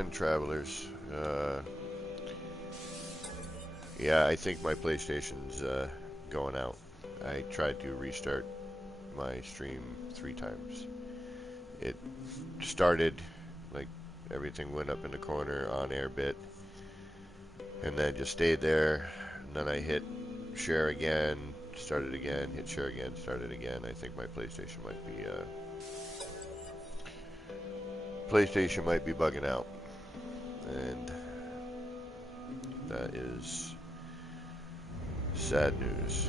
again, travelers. Yeah, I think my PlayStation's going out. I tried to restart my stream 3 times. It started, like, everything went up in the corner, on air bit, and then just stayed there. And then I hit share again, started again, hit share again, started again. I think my PlayStation might be bugging out, and that is sad news.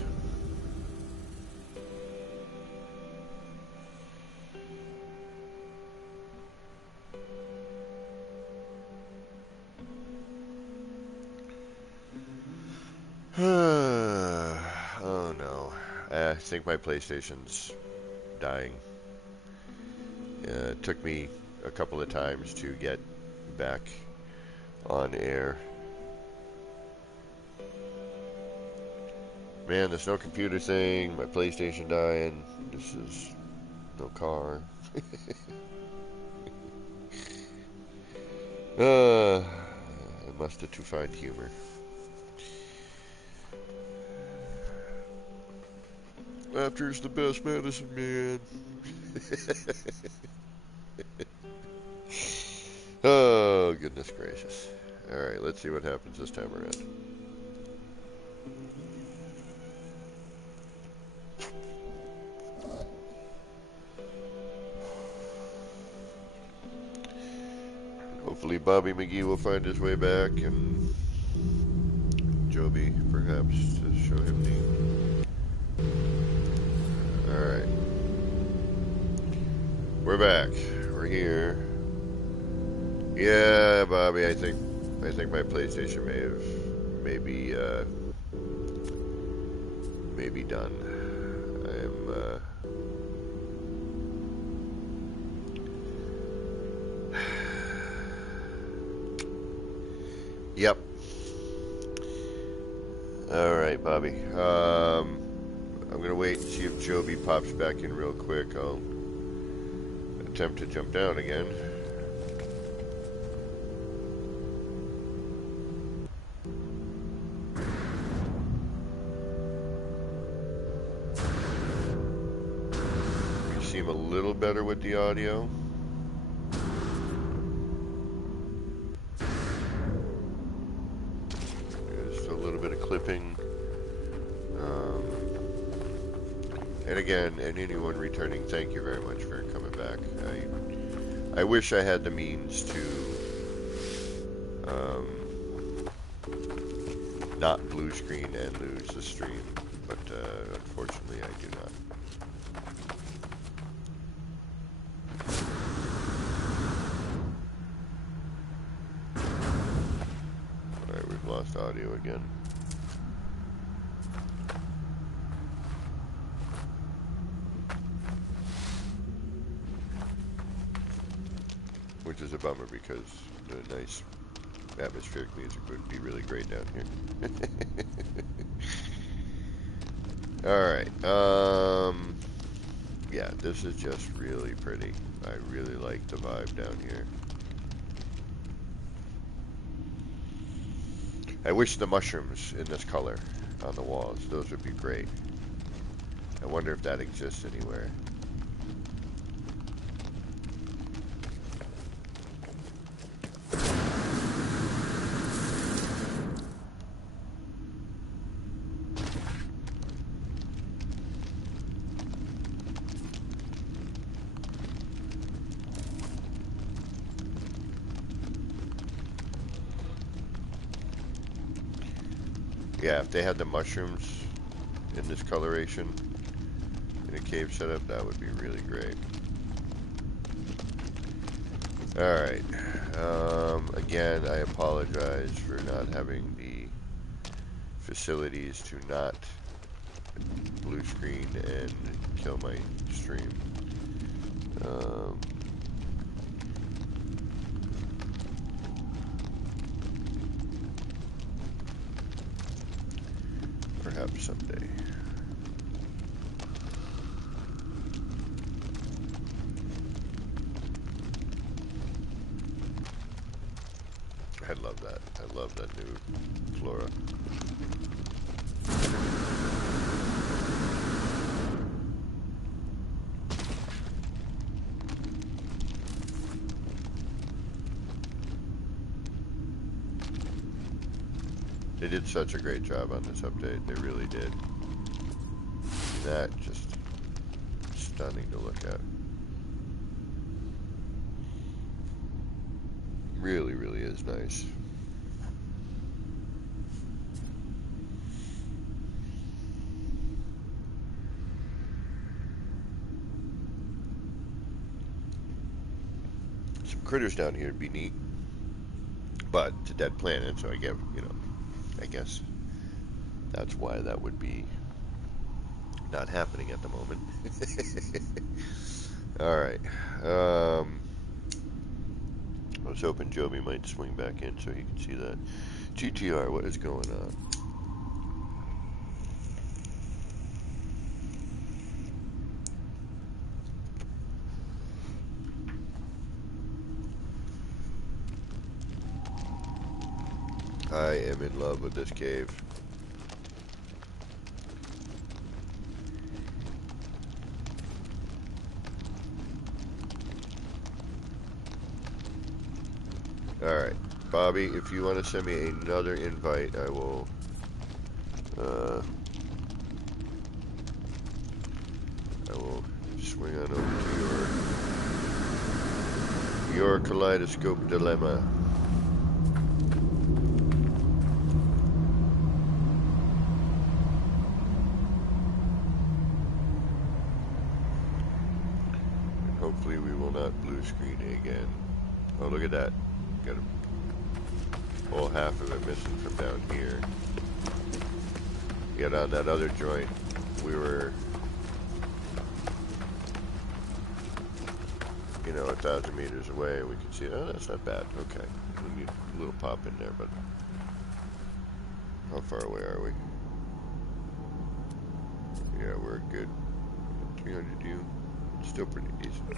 Oh no, I think my PlayStation's dying. It took me a couple of times to get back on air. Man, there's no computer thing, my PlayStation dying, this is no car. I must have to find humor. Laughter's the best medicine, man. Oh, goodness gracious. Alright, let's see what happens this time around. Hopefully Bobby McGee will find his way back, and Joby, perhaps, to show him the... Alright. We're back. We're here. Yeah, Bobby, I think my PlayStation maybe done. Yep. Alright, Bobby. I'm gonna wait and see if Joby pops back in real quick. I'll attempt to jump down again. You seem a little better with the audio. Clipping, and again, and anyone returning, thank you very much for coming back. I wish I had the means to not blue screen and lose the stream, but unfortunately I do not. Alright, we've lost audio again. Which is a bummer because the nice atmospheric music would be really great down here. Alright, yeah, this is just really pretty. I really like the vibe down here. I wish the mushrooms in this color on the walls, those would be great. I wonder if that exists anywhere. Yeah, if they had the mushrooms in this coloration in a cave setup, that would be really great. Alright. Again, I apologize for not having the facilities to not blue screen and kill my stream. Perhaps someday. I love that new Flora. They did such a great job on this update. They really did. That just stunning to look at. Really, really is nice. Some critters down here would be neat. But it's a dead planet, so I get, I guess that's why that would be not happening at the moment. Alright. I was hoping Joby might swing back in so he can see that. GTR, what is going on? I am in love with this cave. Alright, Bobby, if you want to send me another invite, I will, swing on over to your kaleidoscope dilemma. And hopefully we will not blue screen again. Oh, look at that. Got a whole half of it missing from down here. Yet on that other joint, we were, 1,000 meters away. We could see, oh, that's not bad. Okay. We need a little pop in there, but how far away are we? Yeah, we're good. 300 U. Still pretty decent.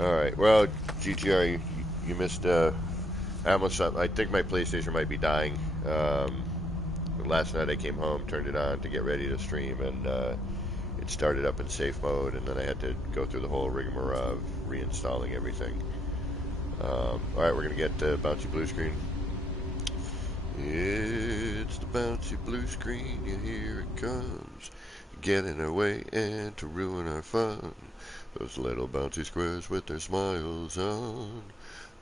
Alright, well, GTR, you missed, almost, I think my PlayStation might be dying. Last night I came home, turned it on to get ready to stream, and it started up in safe mode, and then I had to go through the whole rigmarole of reinstalling everything. Alright, we're going to get the bouncy blue screen. It's the bouncy blue screen, yeah, here it comes. Get in our way and to ruin our fun. Those little bouncy squares with their smiles on,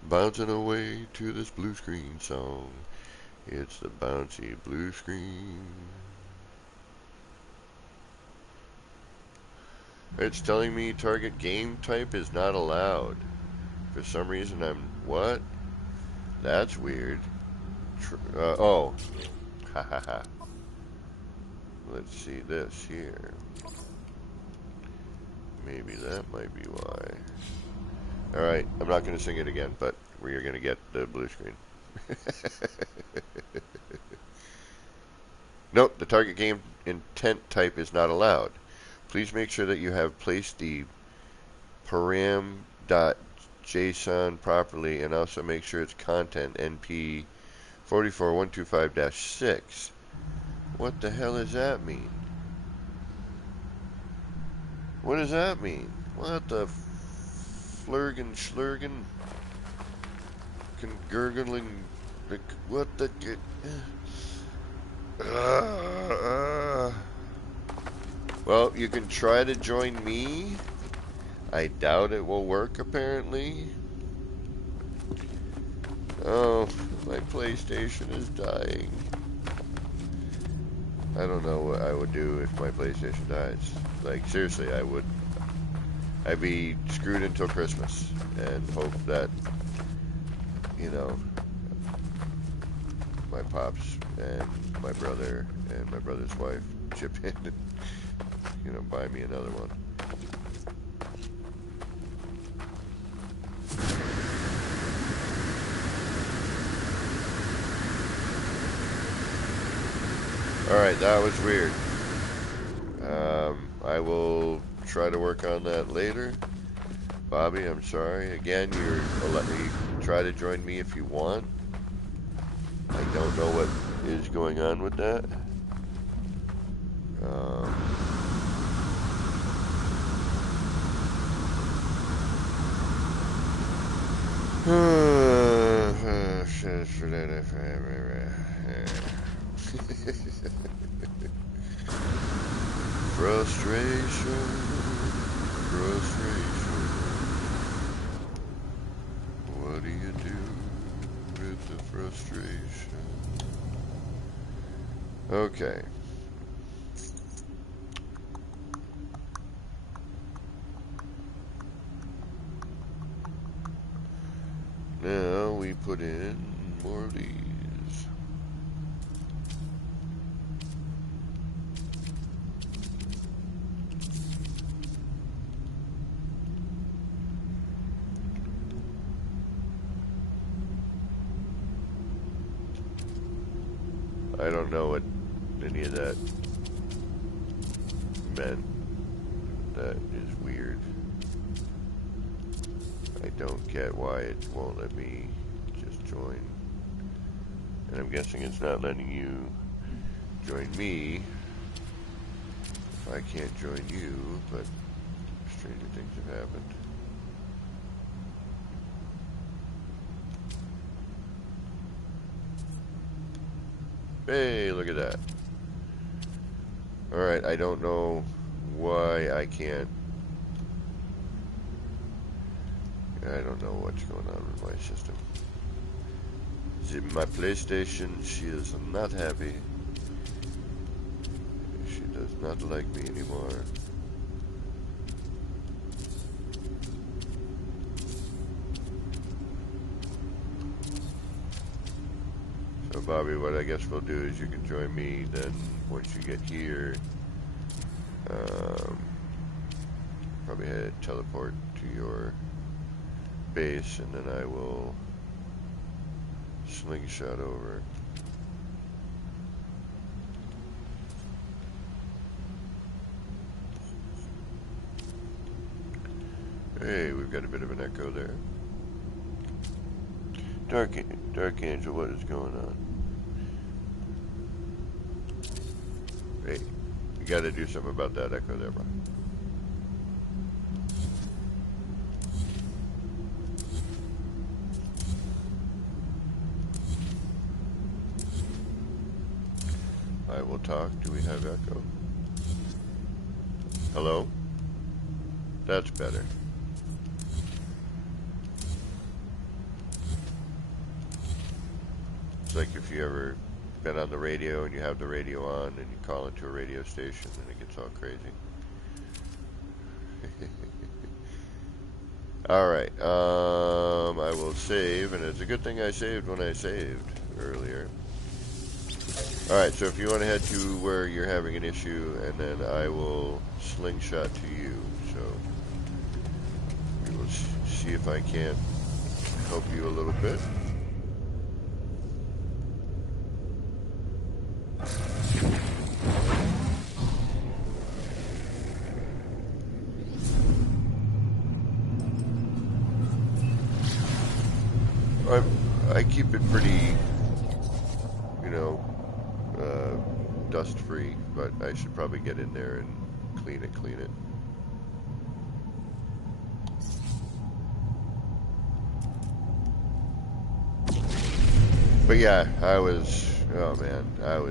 bouncing away to this blue screen song. It's the bouncy blue screen. It's telling me target game type is not allowed. For some reason what? That's weird. Oh. Ha ha ha. Let's see this here. Maybe that might be why. Alright, I'm not going to sing it again, but we are going to get the blue screen. Nope, the target game intent type is not allowed. Please make sure that you have placed the param.json properly, and also make sure it's content NP 44125-6. What the hell does that mean? What does that mean? What the flurgin schlurgin? Gurgling? What the? Well, you can try to join me. I doubt it will work, apparently. Oh, my PlayStation is dying. I don't know what I would do if my PlayStation dies. Like, seriously, I'd be screwed until Christmas and hope that, my pops and my brother and my brother's wife chip in and, buy me another one. Alright, that was weird. I will try to work on that later. Bobby, I'm sorry. Again, you try to join me if you want. I don't know what is going on with that. Frustration, frustration. What do you do with the frustration? Okay. Now we put in more of these. I don't know what any of that meant. That is weird. I don't get why it won't let me just join. And I'm guessing it's not letting you join me if I can't join you, but stranger things have happened. Hey, look at that. Alright, I don't know why I can't. I don't know what's going on with my system. My PlayStation, she is not happy. She does not like me anymore. So Bobby, what I guess we'll do is you can join me, then once you get here, probably teleport to your base, and then I will slingshot over. Hey, we've got a bit of an echo there. Dark Angel, what is going on? Hey, you got to do something about that echo there, bro. I will talk. Do we have echo? Hello? That's better. It's like if you ever been on the radio and you have the radio on and you call into a radio station and it gets all crazy. Alright, I will save, and it's a good thing I saved when I saved earlier. Alright, so if you want to head to where you're having an issue, and then I will slingshot to you. So we will see if I can't help you a little bit. I keep it pretty, you know, dust free, but I should probably get in there and clean it. But yeah, I was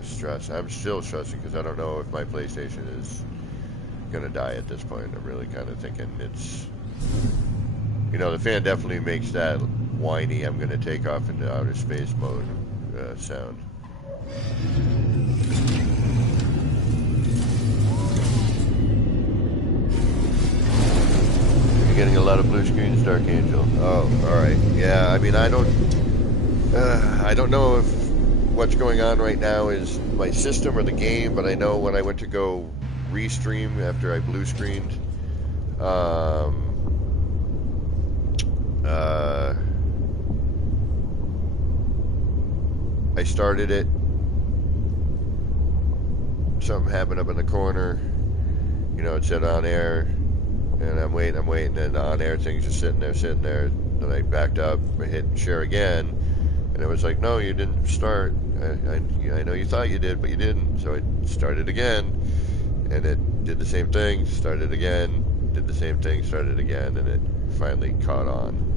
stressed. I'm still stressing because I don't know if my PlayStation is gonna die at this point. I'm really kind of thinking it's, you know, the fan definitely makes that whiny "I'm gonna take off into outer space" mode sound. You're getting a lot of blue screens, Dark Angel. Oh, alright. Yeah, I mean, I don't know if what's going on right now is my system or the game, but I know when I went to go restream after I blue screened, I started it, something happened up in the corner, you know, it said on air, and I'm waiting, and the on-air thing's just sitting there. Then I backed up, I hit share again, and it was like, no, you didn't start. I know you thought you did, but you didn't. So I started again, and it did the same thing, started again, did the same thing, started again, and it finally caught on.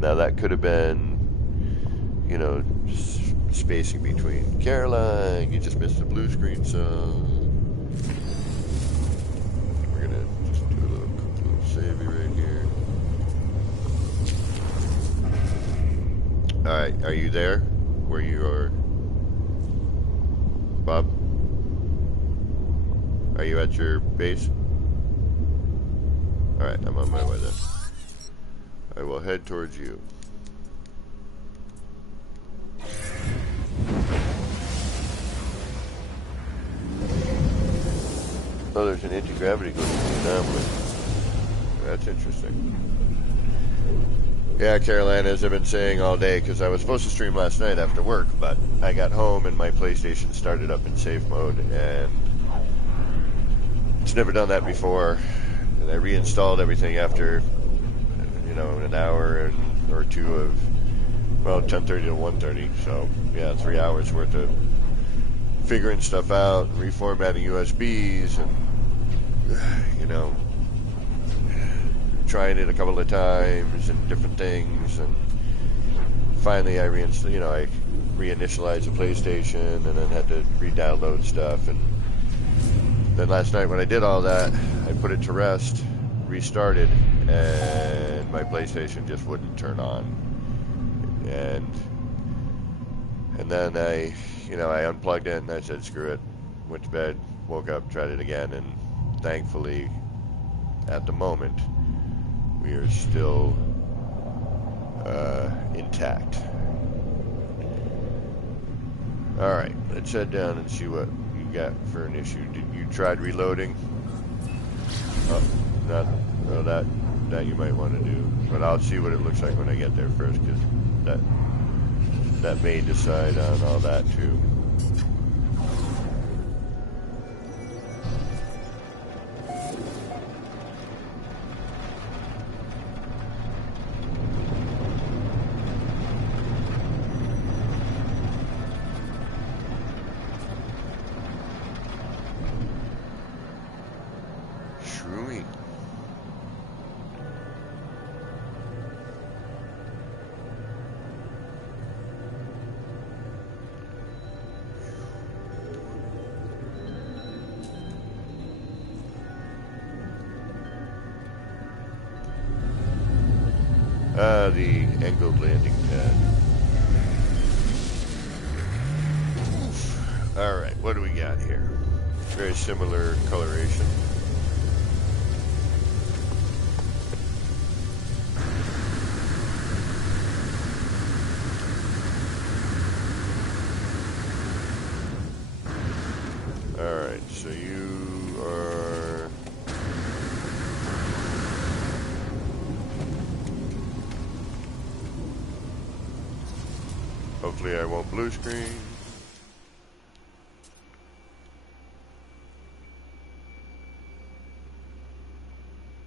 Now that could have been, you know, spacing between. Caroline, you just missed the blue screen song. We're gonna just do a little savey right here. Alright, are you there? Where you are? Bob? Are you at your base? Alright, I'm on my way then. I will head towards you. Oh, there's an anti-gravity going to the anomaly. That's interesting. Yeah, Caroline, as I've been saying all day, because I was supposed to stream last night after work, but I got home and my PlayStation started up in safe mode, and it's never done that before. And I reinstalled everything after, you know, an hour or two of, well, 10:30 to 1:30. So yeah, 3 hours worth of figuring stuff out, reformatting USBs, and you know, trying it a couple of times and different things, and finally I reinitialized the PlayStation, and then had to re-download stuff, and then last night when I did all that, I put it to rest, restarted, and my PlayStation just wouldn't turn on, and then I unplugged it and I said screw it, went to bed, woke up, tried it again, and thankfully at the moment we are still intact. Alright, let's head down and see what you got for an issue. You tried reloading? That you might want to do, but I'll see what it looks like when I get there first, because that may decide on all that too. Shroomy. The angled landing pad. Alright, what do we got here? Very similar coloration. Alright, so you are... Hopefully I won't blue screen.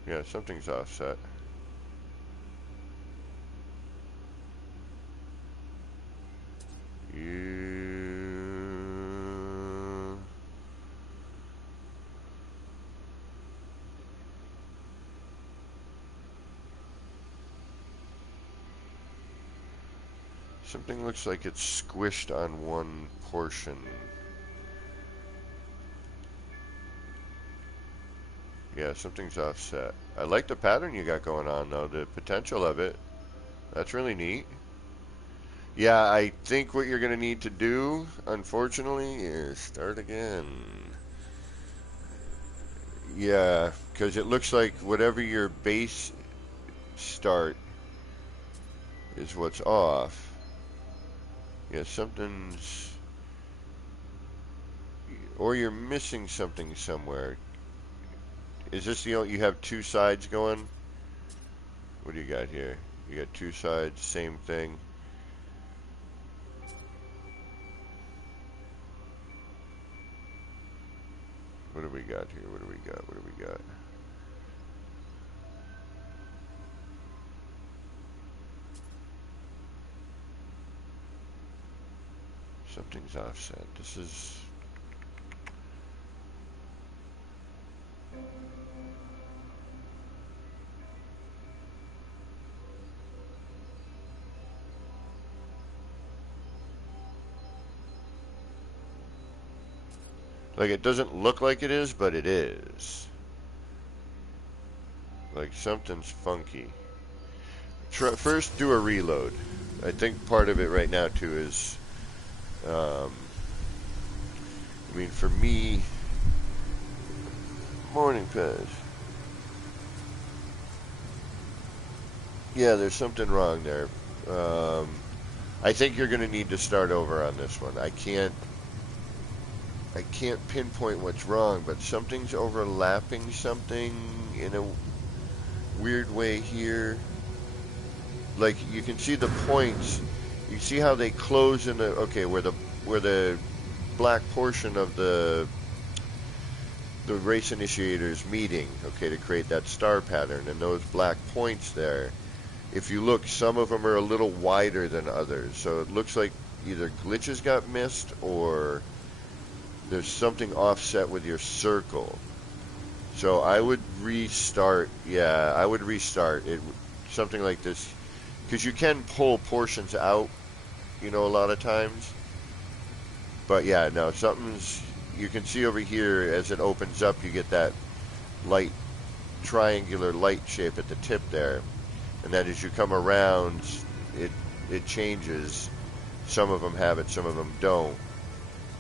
Yeah, something's offset. Something looks like it's squished on one portion. Yeah, something's offset. I like the pattern you got going on, though. The potential of it. That's really neat. Yeah, I think what you're going to need to do, unfortunately, is start again. Yeah, because it looks like whatever your base start is what's off. Yeah, something's... Or you're missing something somewhere. Is this the only... You have two sides going? What do you got here? You got two sides, same thing. What do we got here? What do we got? What do we got? Something's offset. This is... Like, it doesn't look like it is, but it is. Like, something's funky. First, do a reload. I think part of it right now, too, is... I mean, for me... Morning, Pez. Yeah, there's something wrong there. I think you're going to need to start over on this one. I can't pinpoint what's wrong, but something's overlapping something in a weird way here. Like, you can see the points. You see how they close in the... Okay, where the black portion of the race initiator's meeting, okay, to create that star pattern, and those black points there, if you look, some of them are a little wider than others, so it looks like either glitches got missed or there's something offset with your circle. So I would restart. Yeah, I would restart it, something like this, because you can pull portions out, you know, a lot of times. But yeah, no, something's... You can see over here as it opens up, you get that light, triangular light shape at the tip there. And then as you come around, it changes. Some of them have it, some of them don't.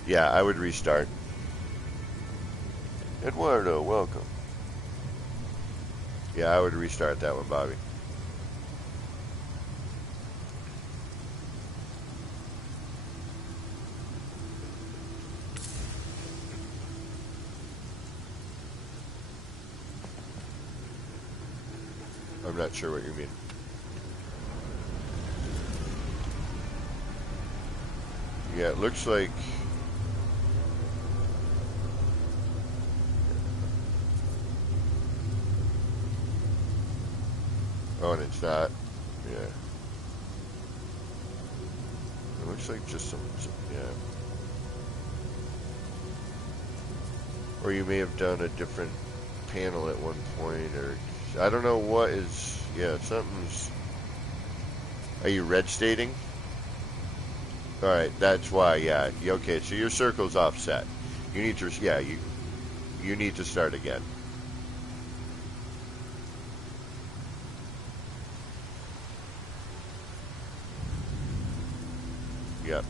Yeah, I would restart. Eduardo, welcome. Yeah, I would restart that one, Bobby. I'm not sure what you mean. Yeah, it looks like... Oh, and it's not. Yeah. It looks like just some yeah. Or you may have done a different panel at one point, or... I don't know what is... Yeah, something's... Are you red stating? Alright, that's why, yeah. Okay, so your circle's offset. You need to... Yeah, you need to start again. Yep.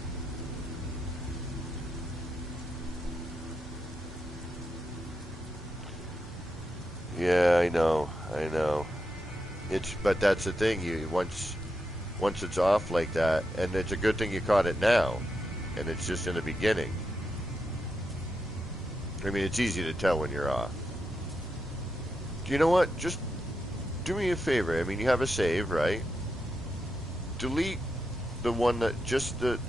Yeah, I know. But that's the thing. Once it's off like that, and it's a good thing you caught it now, and it's just in the beginning. I mean, it's easy to tell when you're off. Do you know what? Just do me a favor. I mean, you have a save, right? Delete the one that just the...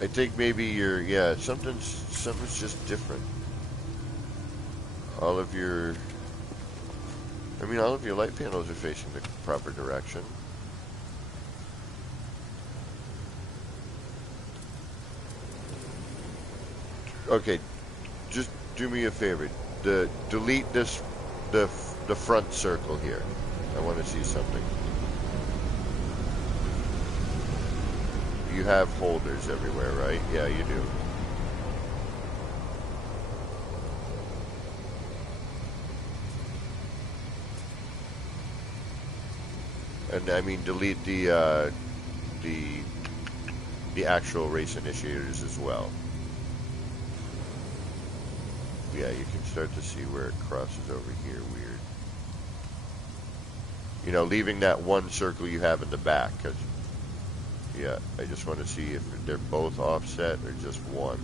I think maybe you're... Yeah, something's just different. All of your light panels are facing the proper direction. Okay, just do me a favor. Delete this, the front circle here. I want to see something. You have holders everywhere, right? Yeah, you do. And I mean, delete the actual race initiators as well. Yeah, you can start to see where it crosses over here. Weird. You know, leaving that one circle you have in the back, because yeah, I just want to see if they're both offset or just one.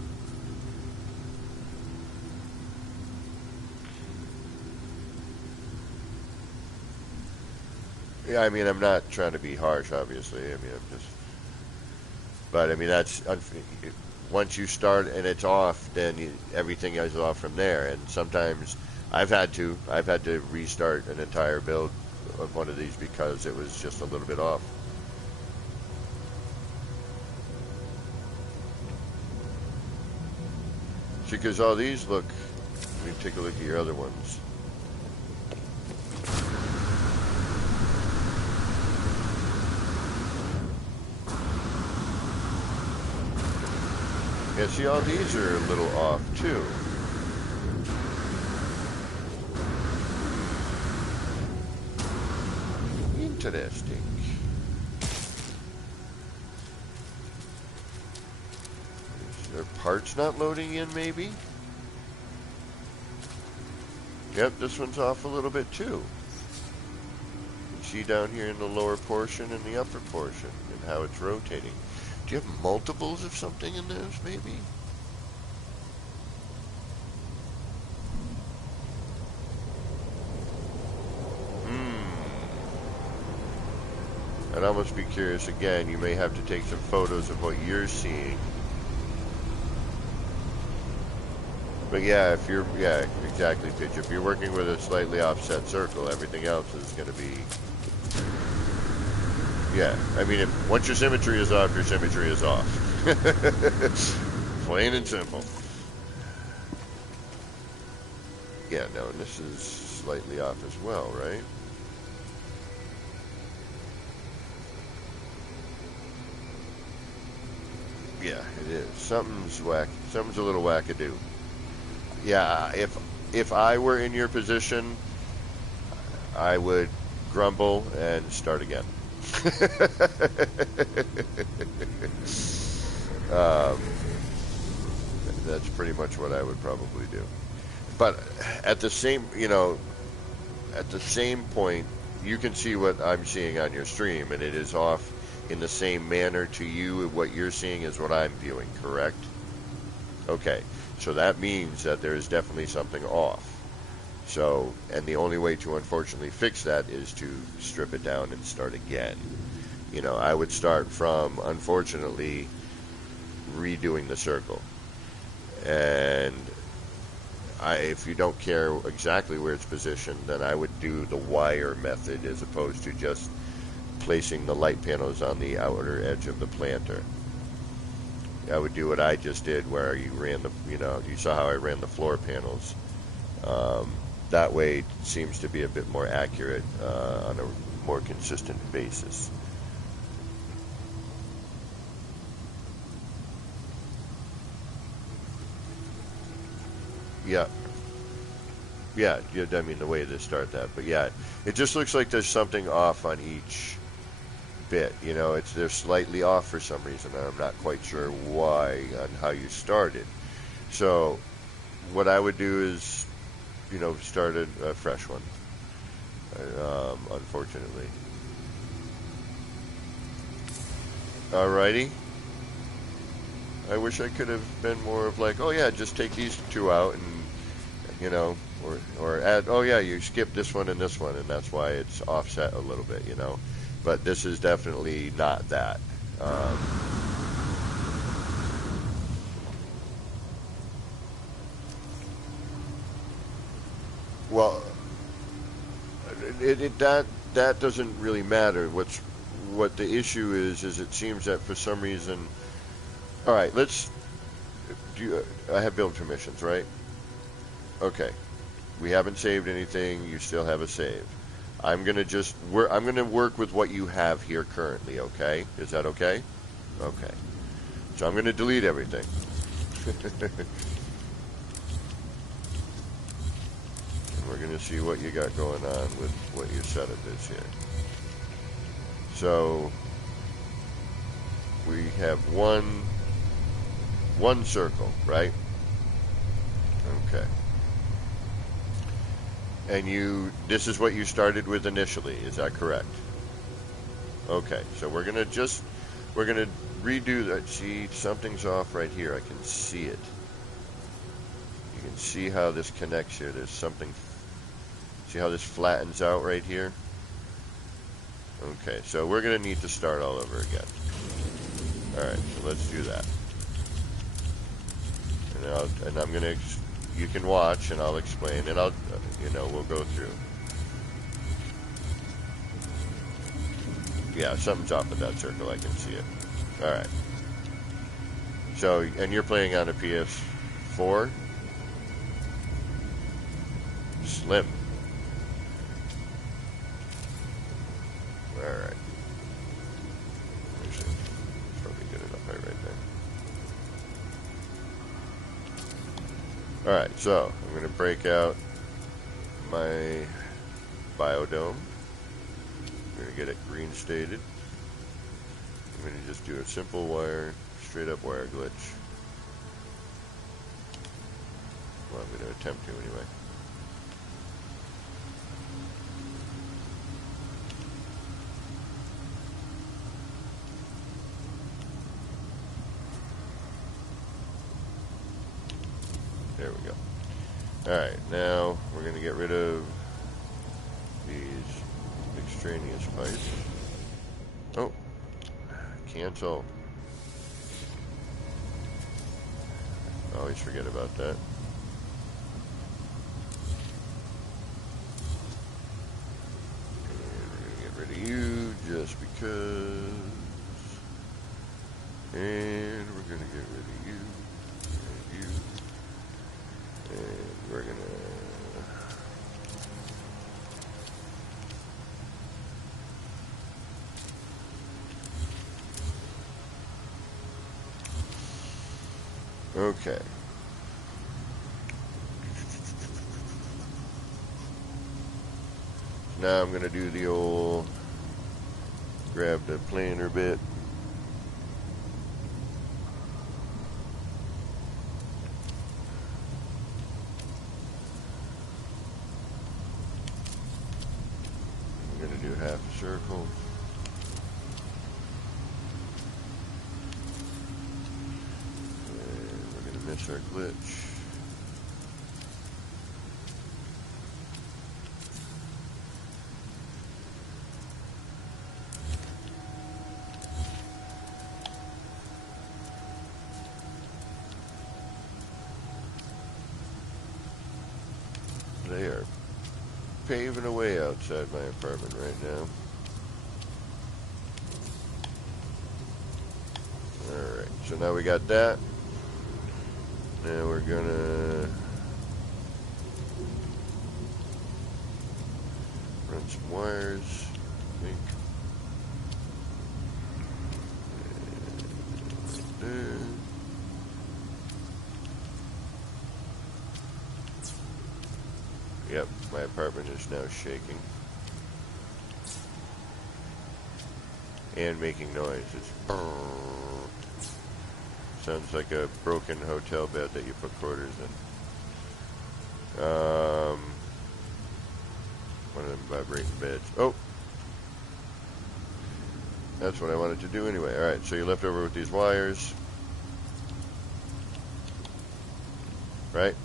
Yeah, I mean, I'm not trying to be harsh, obviously. I mean, I'm just... But, I mean, that's... Once you start and it's off, then everything is off from there. And sometimes I've had to restart an entire build of one of these because it was just a little bit off. See, because all these look... Let me take a look at your other ones. Yeah, see, all these are a little off, too. Interesting. Are parts not loading in, maybe? Yep, this one's off a little bit, too. You can see down here in the lower portion and the upper portion and how it's rotating. Do you have multiples of something in those, maybe? I'd almost be curious again. You may have to take some photos of what you're seeing. But yeah, if you're, yeah, exactly, Pitch. If you're working with a slightly offset circle, everything else is going to be, yeah. I mean, once your symmetry is off, your symmetry is off. Plain and simple. Yeah, no, and this is slightly off as well, right? Yeah, it is. Something's whack. Something's a little wackadoo. Yeah, if I were in your position, I would grumble and start again. That's pretty much what I would probably do. But at the same, at the same point, you can see what I'm seeing on your stream, and it is off in the same manner to you. What you're seeing is what I'm viewing, correct? Okay, so that means that there is definitely something off. So, and the only way to unfortunately fix that is to strip it down and start again. I would start from, unfortunately, redoing the circle. And if you don't care exactly where it's positioned, then I would do the wire method as opposed to just placing the light panels on the outer edge of the planter. I would do what I just did, where you ran the, you saw how I ran the floor panels. That way it seems to be a bit more accurate on a more consistent basis. Yeah. Yeah, I mean, the way to start that. But yeah, it just looks like there's something off on each bit. They're slightly off for some reason, and I'm not quite sure why on how you started. So what I would do is, start a fresh one, unfortunately. Alrighty. I wish I could have been more of like, oh yeah, just take these two out and, or add, oh yeah, you skip this one and that's why it's offset a little bit, But this is definitely not that. Well, that doesn't really matter. What the issue is it seems that for some reason. All right, I have build permissions, right? Okay. We haven't saved anything. You still have a save. I'm gonna work with what you have here currently. Okay? Is that okay? Okay. So I'm gonna delete everything. And we're gonna see what you got going on with what your setup is here. So we have one circle, right? Okay. And this is what you started with initially, is that correct? Okay, so we're gonna redo that. See, something's off right here. I can see it. You can see how this connects here. There's something. See how this flattens out right here? Okay, so we're gonna need to start all over again. Alright, so let's do that. And I'm gonna, you can watch and I'll explain and we'll go through. Yeah, something's off with that circle, I can see it. Alright. So, and you're playing on a PS4, 4. Slim. Alright. Actually, it's probably good enough height right there. Alright, so I'm going to break out my biodome. I'm going to get it green stated. I'm going to just do a simple wire, straight up wire glitch. Well, I'm going to attempt to anyway. There we go. Alright, now we're going to get rid of these extraneous pipes. Oh, cancel. I always forget about that. And we're going to get rid of you just because. And we're going to get rid of you. And you. And we're going to. Okay. Now I'm going to do the old grab the planer bit. I'm going to do half a circle. And we're going to miss our glitch. They are paving away outside my apartment right now. Alright, so now we got that. Now we're gonna run some wires, I think. And right there. Yep, my apartment is now shaking. And making noise. It's sounds like a broken hotel bed that you put quarters in. One of them vibrating beds. Oh! That's what I wanted to do anyway. Alright, so you're left over with these wires. Right?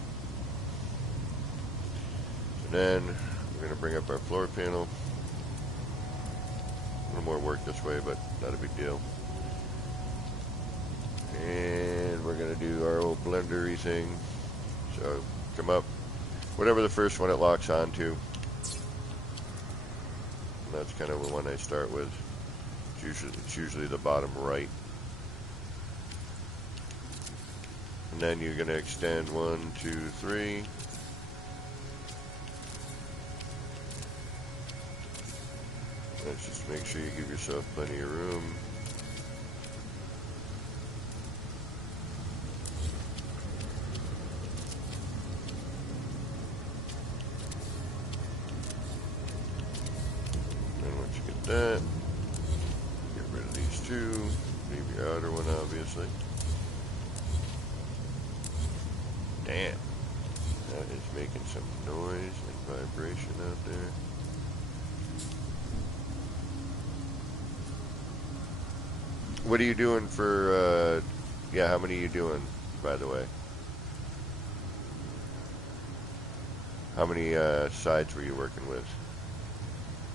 And then we're going to bring up our floor panel. A little more work this way, but not a big deal. And we're going to do our old blendery thing. So come up, whatever the first one it locks onto. And that's kind of the one I start with. It's usually the bottom right. And then you're going to extend 1, 2, 3. Let's just make sure you give yourself plenty of room. And once you get that, get rid of these two. Leave your outer one, obviously. Damn. That is making some noise and vibration out there. What are you doing for, yeah, how many are you doing, by the way? How many sides were you working with?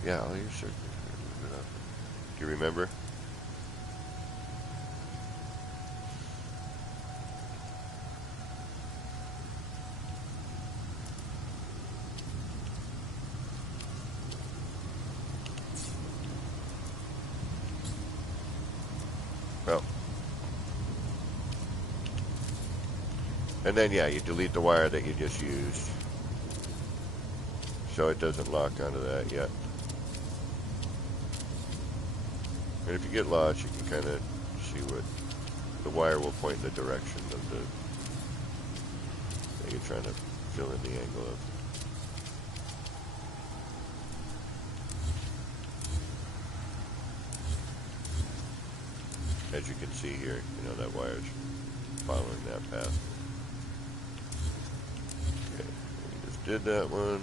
Yeah, all your circuits. Do you remember? Well, And then, yeah, you delete the wire that you just used, so it doesn't lock onto that yet. And if you get lost, you can kind of see what the wire will point in the direction of the that you're trying to fill in the angle of. As you can see here, you know, that wire's following that path. Okay, we just did that one.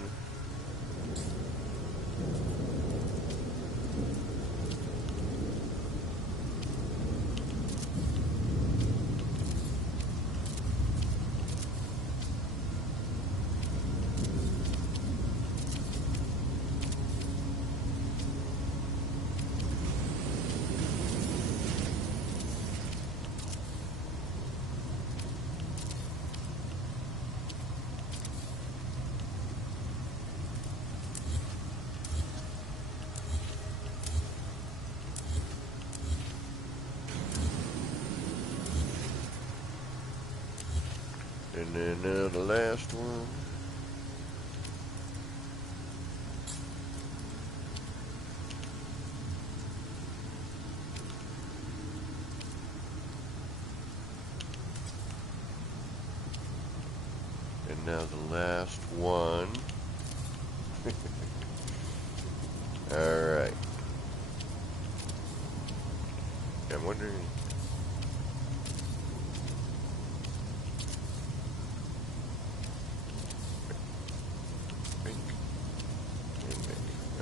And then now the last one. And now the last one. Alright. I'm wondering.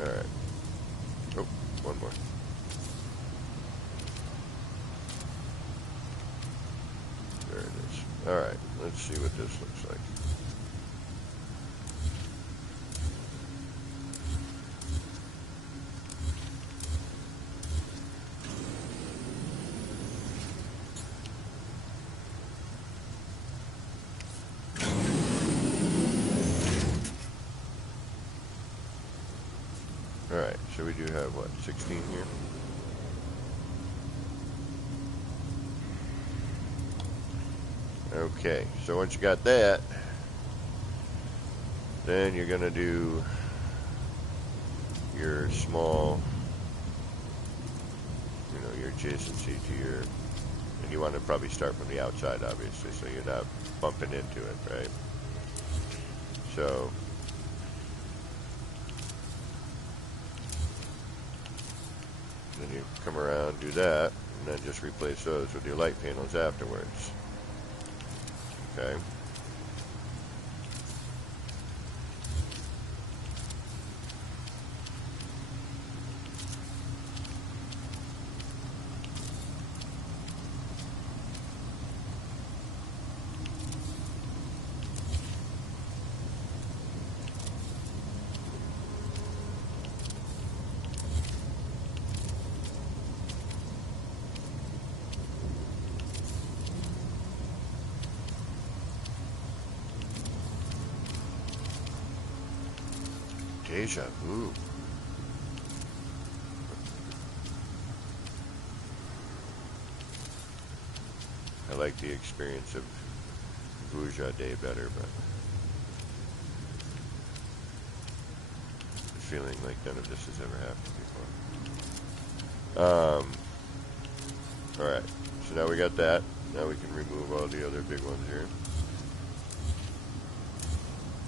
Alright. Oh, one more. There it is. Alright, let's see what this looks like. Alright, so we do have, what, 16 here? Okay, so once you got that, then you're going to do your small, you know, your adjacency to your, and you want to probably start from the outside, obviously, so you're not bumping into it, right? So, then you come around, do that, and then just replace those with your light panels afterwards. Okay. Deja vu. I like the experience of Vuja Day better, but the feeling like none of this has ever happened before. Alright, so now we got that. Now we can remove all the other big ones here.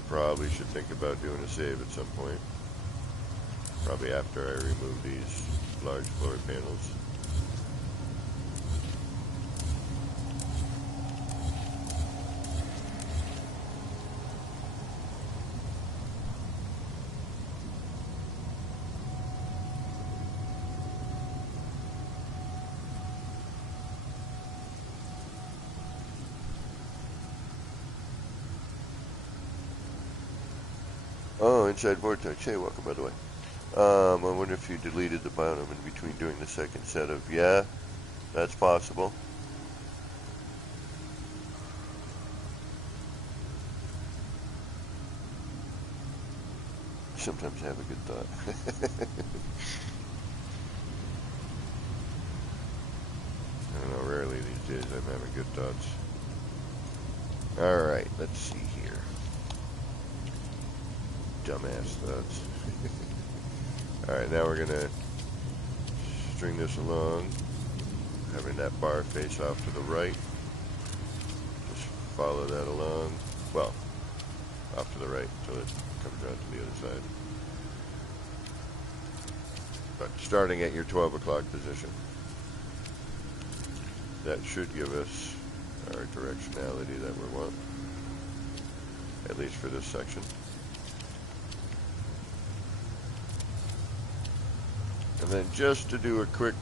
Probably should think about doing a save at some point. Probably after I remove these large floor panels. Oh, Inside Vortex. Hey, welcome, by the way. I wonder if you deleted the bottom in between doing the second set of... Yeah, that's possible. Sometimes I have a good thought. I don't know, rarely these days I'm having good thoughts. Alright, let's see here. Dumbass thuds. Alright, now we're gonna string this along, having that bar face off to the right. Just follow that along. Well, off to the right until it comes around to the other side. But starting at your 12 o'clock position. That should give us our directionality that we want, at least for this section. And then just to do a quick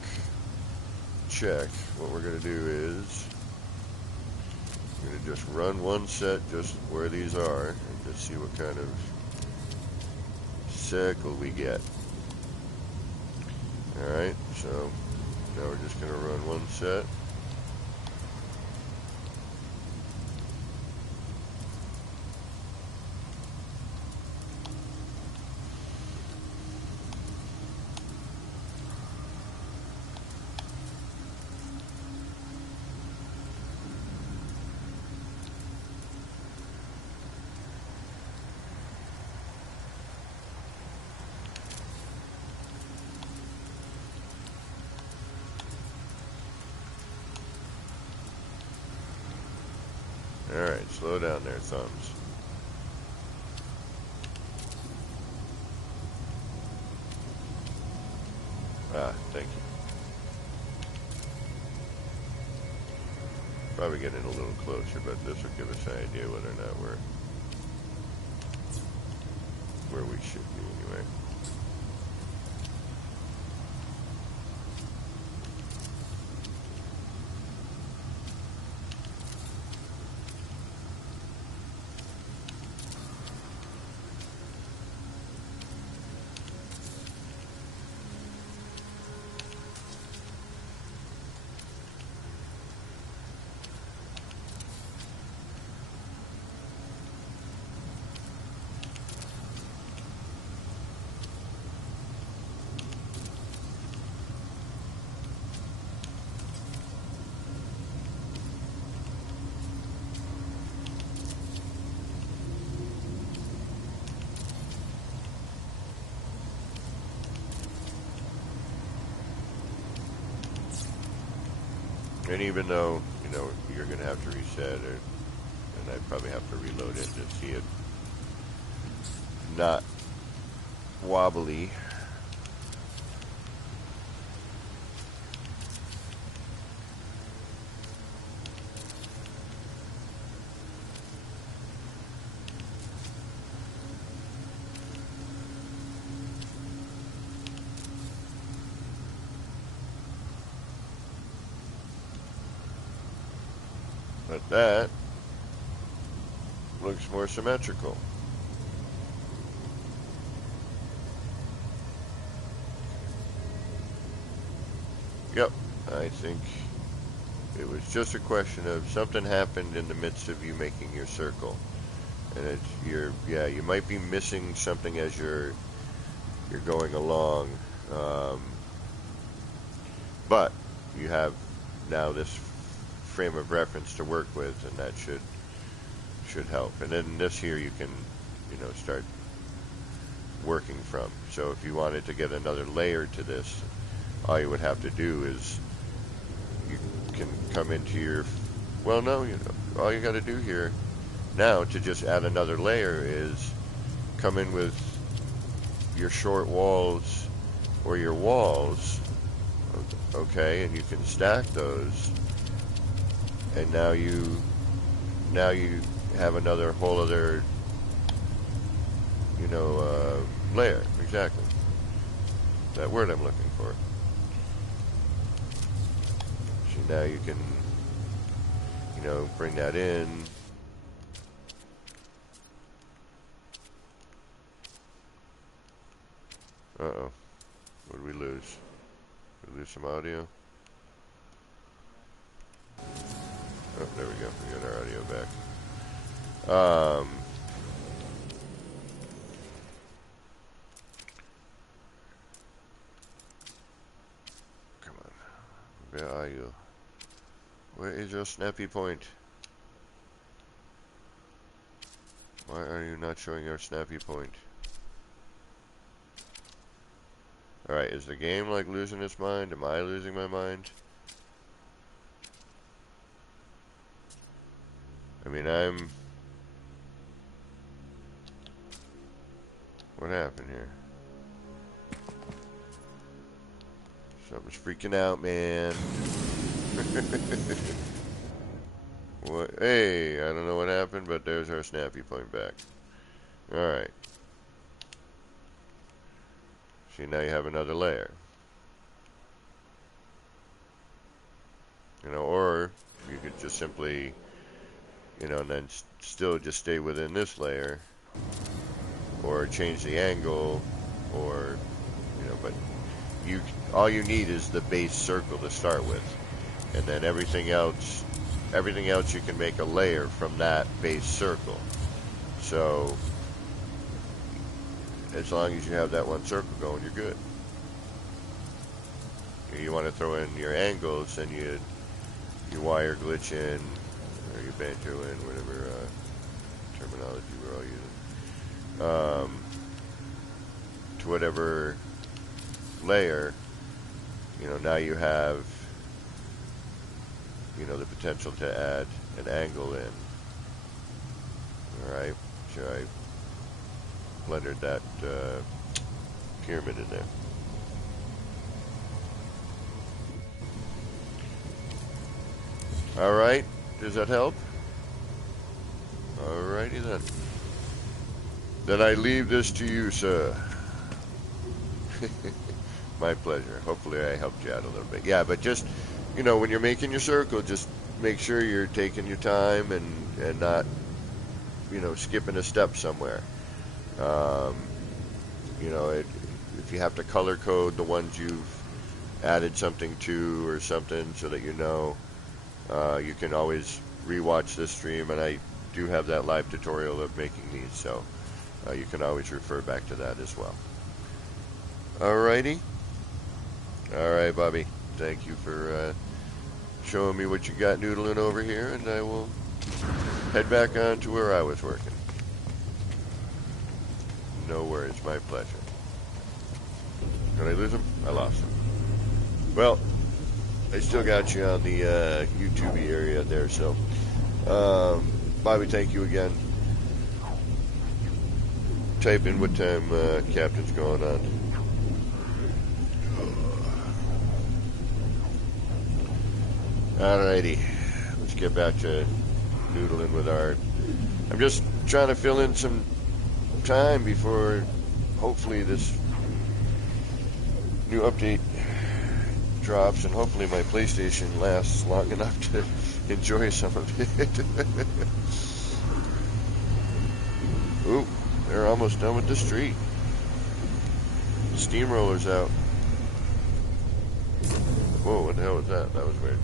check, what we're going to do is we're going to just run one set just where these are and just see what kind of circle we get. Alright, so now we're just going to run one set. Alright, slow down there, thumbs. Ah, thank you. Probably getting a little closer, but this will give us an idea whether or not we're where we should be anyway. And even though, you know, you're going to have to reset, and I'd probably have to reload it to see it not wobbly. But that looks more symmetrical. Yep, I think it was just a question of something happened in the midst of you making your circle. And you might be missing something as you're going along. But you have now this frame of reference to work with, and that should help. And then this here you can, you know, start working from. So if you wanted to get another layer to this, all you would have to do is you can come into your, well, no, you know, all you got to do here now to just add another layer is come in with your short walls or your walls, okay, and you can stack those, and now you have another whole other, you know, layer. Exactly, that word I'm looking for. So now you can, you know, bring that in. Uh-oh, what did we lose? Did we lose some audio? Oh, there we go. We got our audio back. Come on. Where are you? Where is your snappy point? Why are you not showing our snappy point? Alright, is the game like losing its mind? Am I losing my mind? I mean, what happened here? Something's freaking out, man. What? Hey, I don't know what happened, but there's our snappy point back. Alright. See, now you have another layer. You know, or you could just simply, you know, and then still just stay within this layer, or change the angle, or, you know, but all you need is the base circle to start with, and then everything else you can make a layer from that base circle. So as long as you have that one circle going, you're good. You want to throw in your angles, and you wire glitch in, or you banjo in, whatever terminology we're all using, to whatever layer. You know, now you have, you know, the potential to add an angle in. Alright, so I blended that pyramid in there. Alright, does that help? Alrighty then. Then I leave this to you, sir. My pleasure. Hopefully I helped you out a little bit. Yeah, but just, you know, when you're making your circle, just make sure you're taking your time and not, you know, skipping a step somewhere. You know, if you have to color code the ones you've added something to or something so that you know, you can always rewatch this stream, and I do have that live tutorial of making these, so you can always refer back to that as well. Alrighty. Alright, Bobby. Thank you for showing me what you got noodling over here, and I will head back on to where I was working. No worries, my pleasure. Did I lose him? I lost him. Well, I still got you on the YouTube area there, so Bobby, thank you again. Type in what time Captain's going on. Alrighty, let's get back to noodling with art. I'm just trying to fill in some time before hopefully this new update drops, and hopefully my PlayStation lasts long enough to enjoy some of it. Ooh, they're almost done with the street. The steamroller's out. Whoa, what the hell was that? That was weird.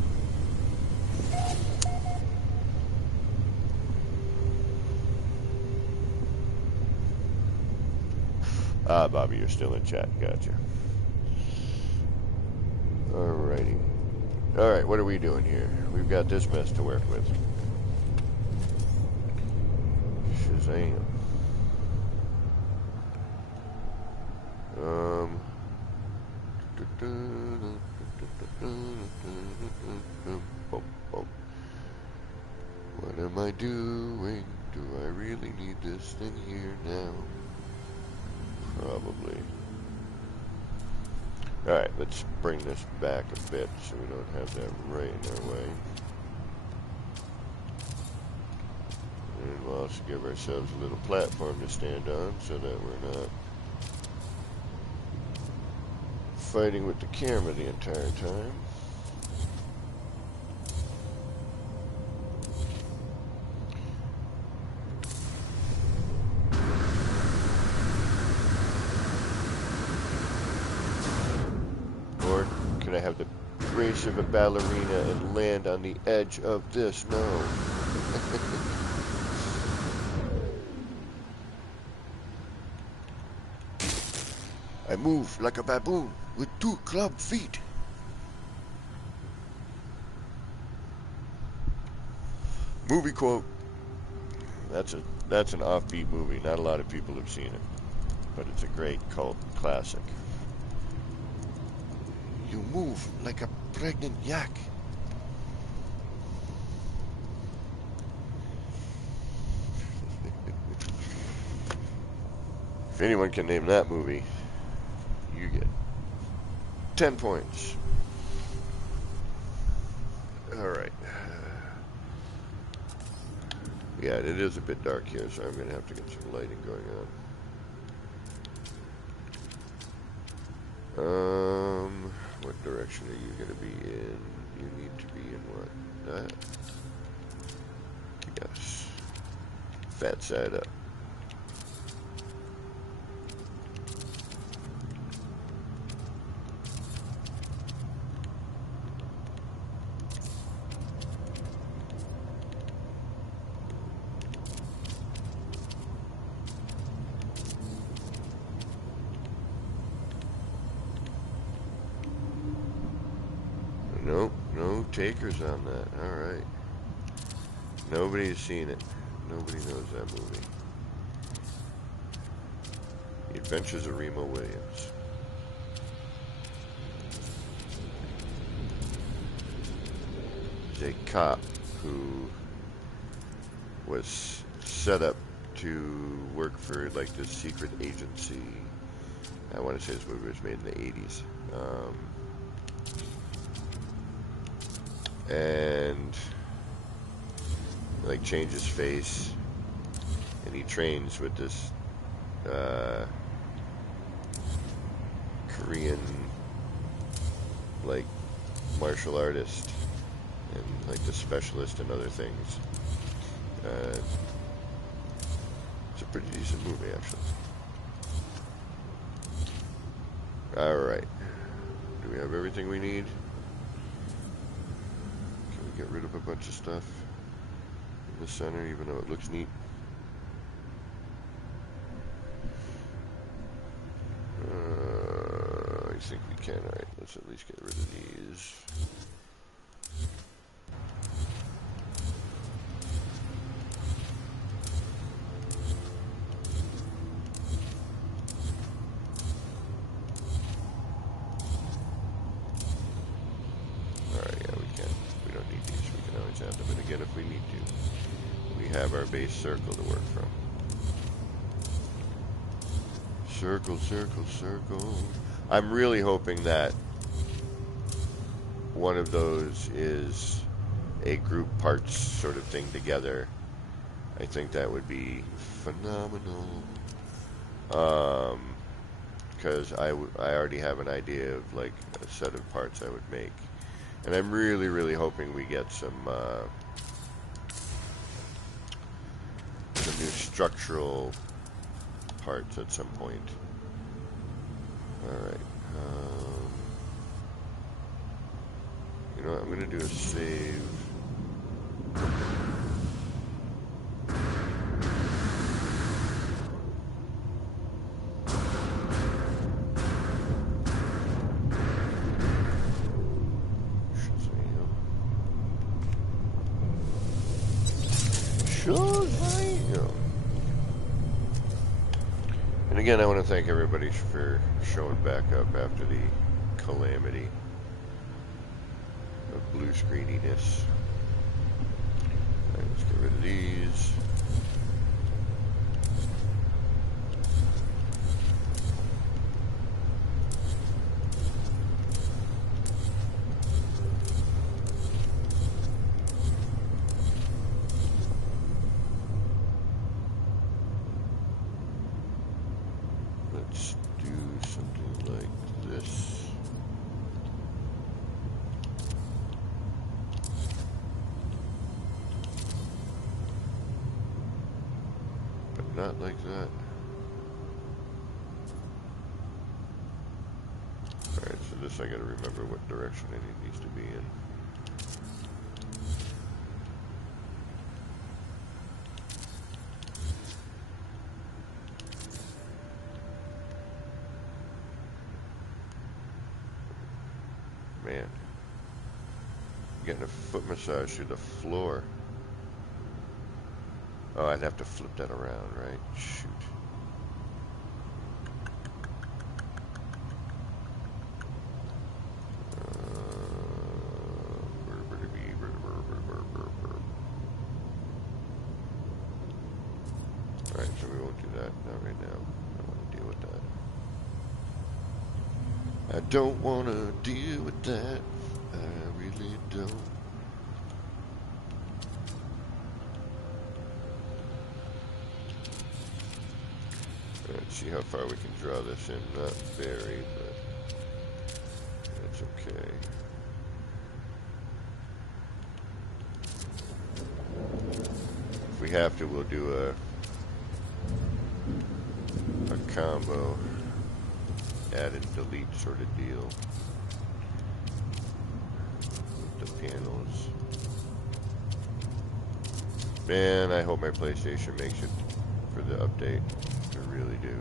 Ah, Bobby, you're still in chat. Gotcha. Alrighty. Alright, what are we doing here? We've got this mess to work with. Shazam. What am I doing? Do I really need this thing here now? Probably. Alright, let's bring this back a bit so we don't have that right in our way. And we'll also give ourselves a little platform to stand on so that we're not fighting with the camera the entire time. Or can I have the grace of a ballerina and land on the edge of this? No. I move like a baboon with 2 club feet. Movie quote. That's a That's an offbeat movie. Not a lot of people have seen it, but it's a great cult classic. You move like a pregnant yak. If anyone can name that movie, you get 10 points. Alright. Yeah, it is a bit dark here, so I'm going to have to get some lighting going on. What direction are you going to be in? You need to be in what? That? Yes. Fat side up. Nope, no takers on that. Alright. Nobody's seen it. Nobody knows that movie. The Adventures of Remo Williams. He's a cop who was set up to work for like this secret agency. I want to say this movie was made in the 80s. And like changes face, and he trains with this Korean like martial artist and like the specialist in other things. It's a pretty decent movie actually. Alright, do we have everything we need? Can we get rid of a bunch of stuff in the center even though it looks neat? I think we can. Alright, let's at least get rid of these. Alright, yeah, we can. We don't need these. We can always add them in again if we need to. We have our base circle to work from. Circle, circle, circle. I'm really hoping that one of those is a group parts sort of thing together. I think that would be phenomenal. Because I already have an idea of like a set of parts I would make. And I'm really, really hoping we get some new structural parts at some point. Alright. You know what? I'm going to do a save. And again, I want to thank everybody for showing back up after the calamity of blue screeniness. Alright, let's get rid of these. Let's do something like this. But not like that. Alright, so this I gotta remember what direction it needs to be in. Man, I'm getting a foot massage through the floor. Oh, I'd have to flip that around, right? Shoot. Alright, so we won't do that. Not right now. I don't want to deal with that. I don't want to deal with that. I really don't. Alright, see how far we can draw this in. Not very, but that's okay. If we have to, we'll do a combo, add and delete sort of deal with the panels. Man, I hope my PlayStation makes it for the update. I really do.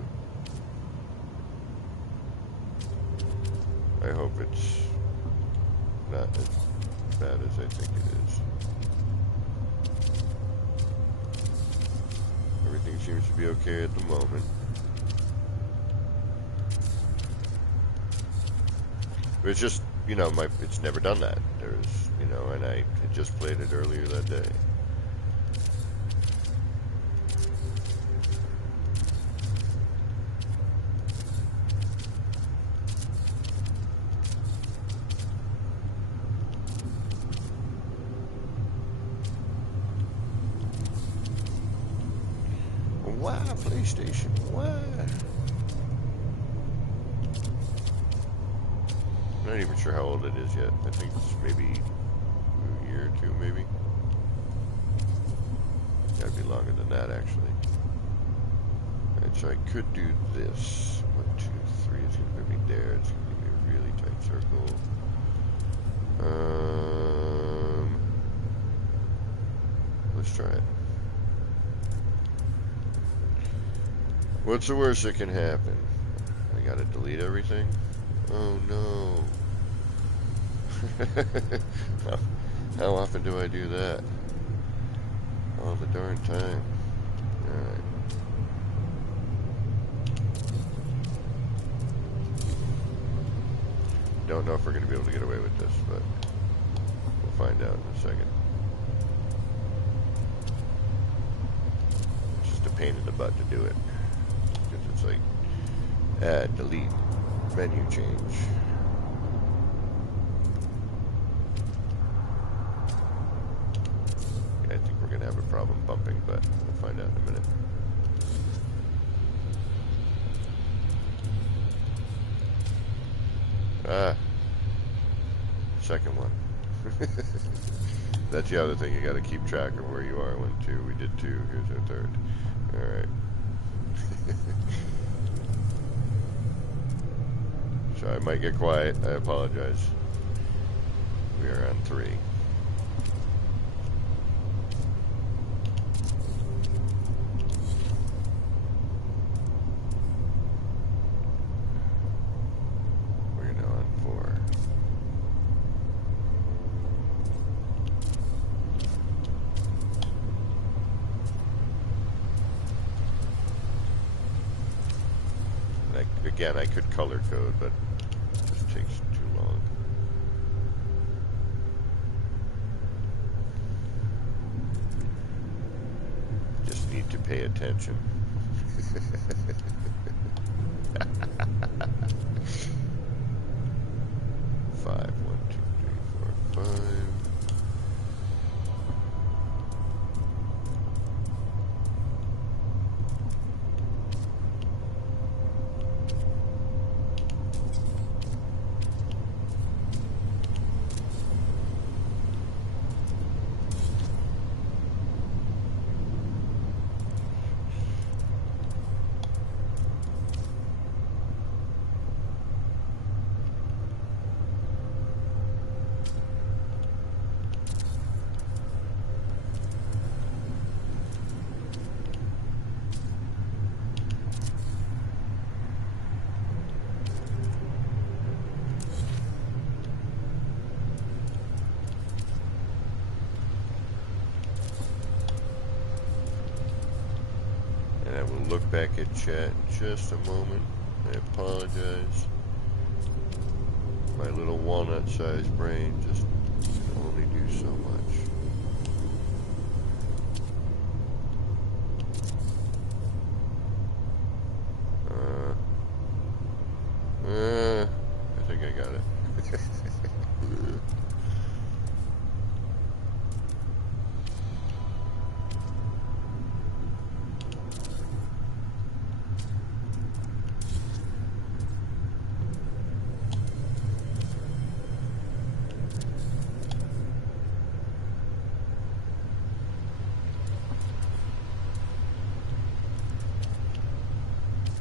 I hope it's not as bad as I think it is. Everything seems to be okay at the moment. It's just, you know, it's never done that. There's, you know, and I had just played it earlier that day. Why, PlayStation? Why? I'm not even sure how old it is yet. I think it's maybe a year or two, maybe. Gotta be longer than that, actually. Alright, so I could do this. 1, 2, 3. It's gonna put me there. It's gonna give me a really tight circle. Let's try it. What's the worst that can happen? I gotta delete everything? Oh no. How often do I do that? All the darn time. Alright. Don't know if we're going to be able to get away with this, but we'll find out in a second. It's just a pain in the butt to do it. Because it's like, add, delete, menu change. I think we're going to have a problem bumping, but we'll find out in a minute. Ah, second one. That's the other thing, you got to keep track of where you are. 1, 2, we did 2, here's our third. Alright. So I might get quiet, I apologize. We are on 3. We're now on 4. Again, I could color code, but it just takes too long. Just need to pay attention. 5, 1, 2, 3, 4, 5. We'll look back at chat in just a moment. I apologize. My little walnut-sized brain just can only do so much. I think I got it.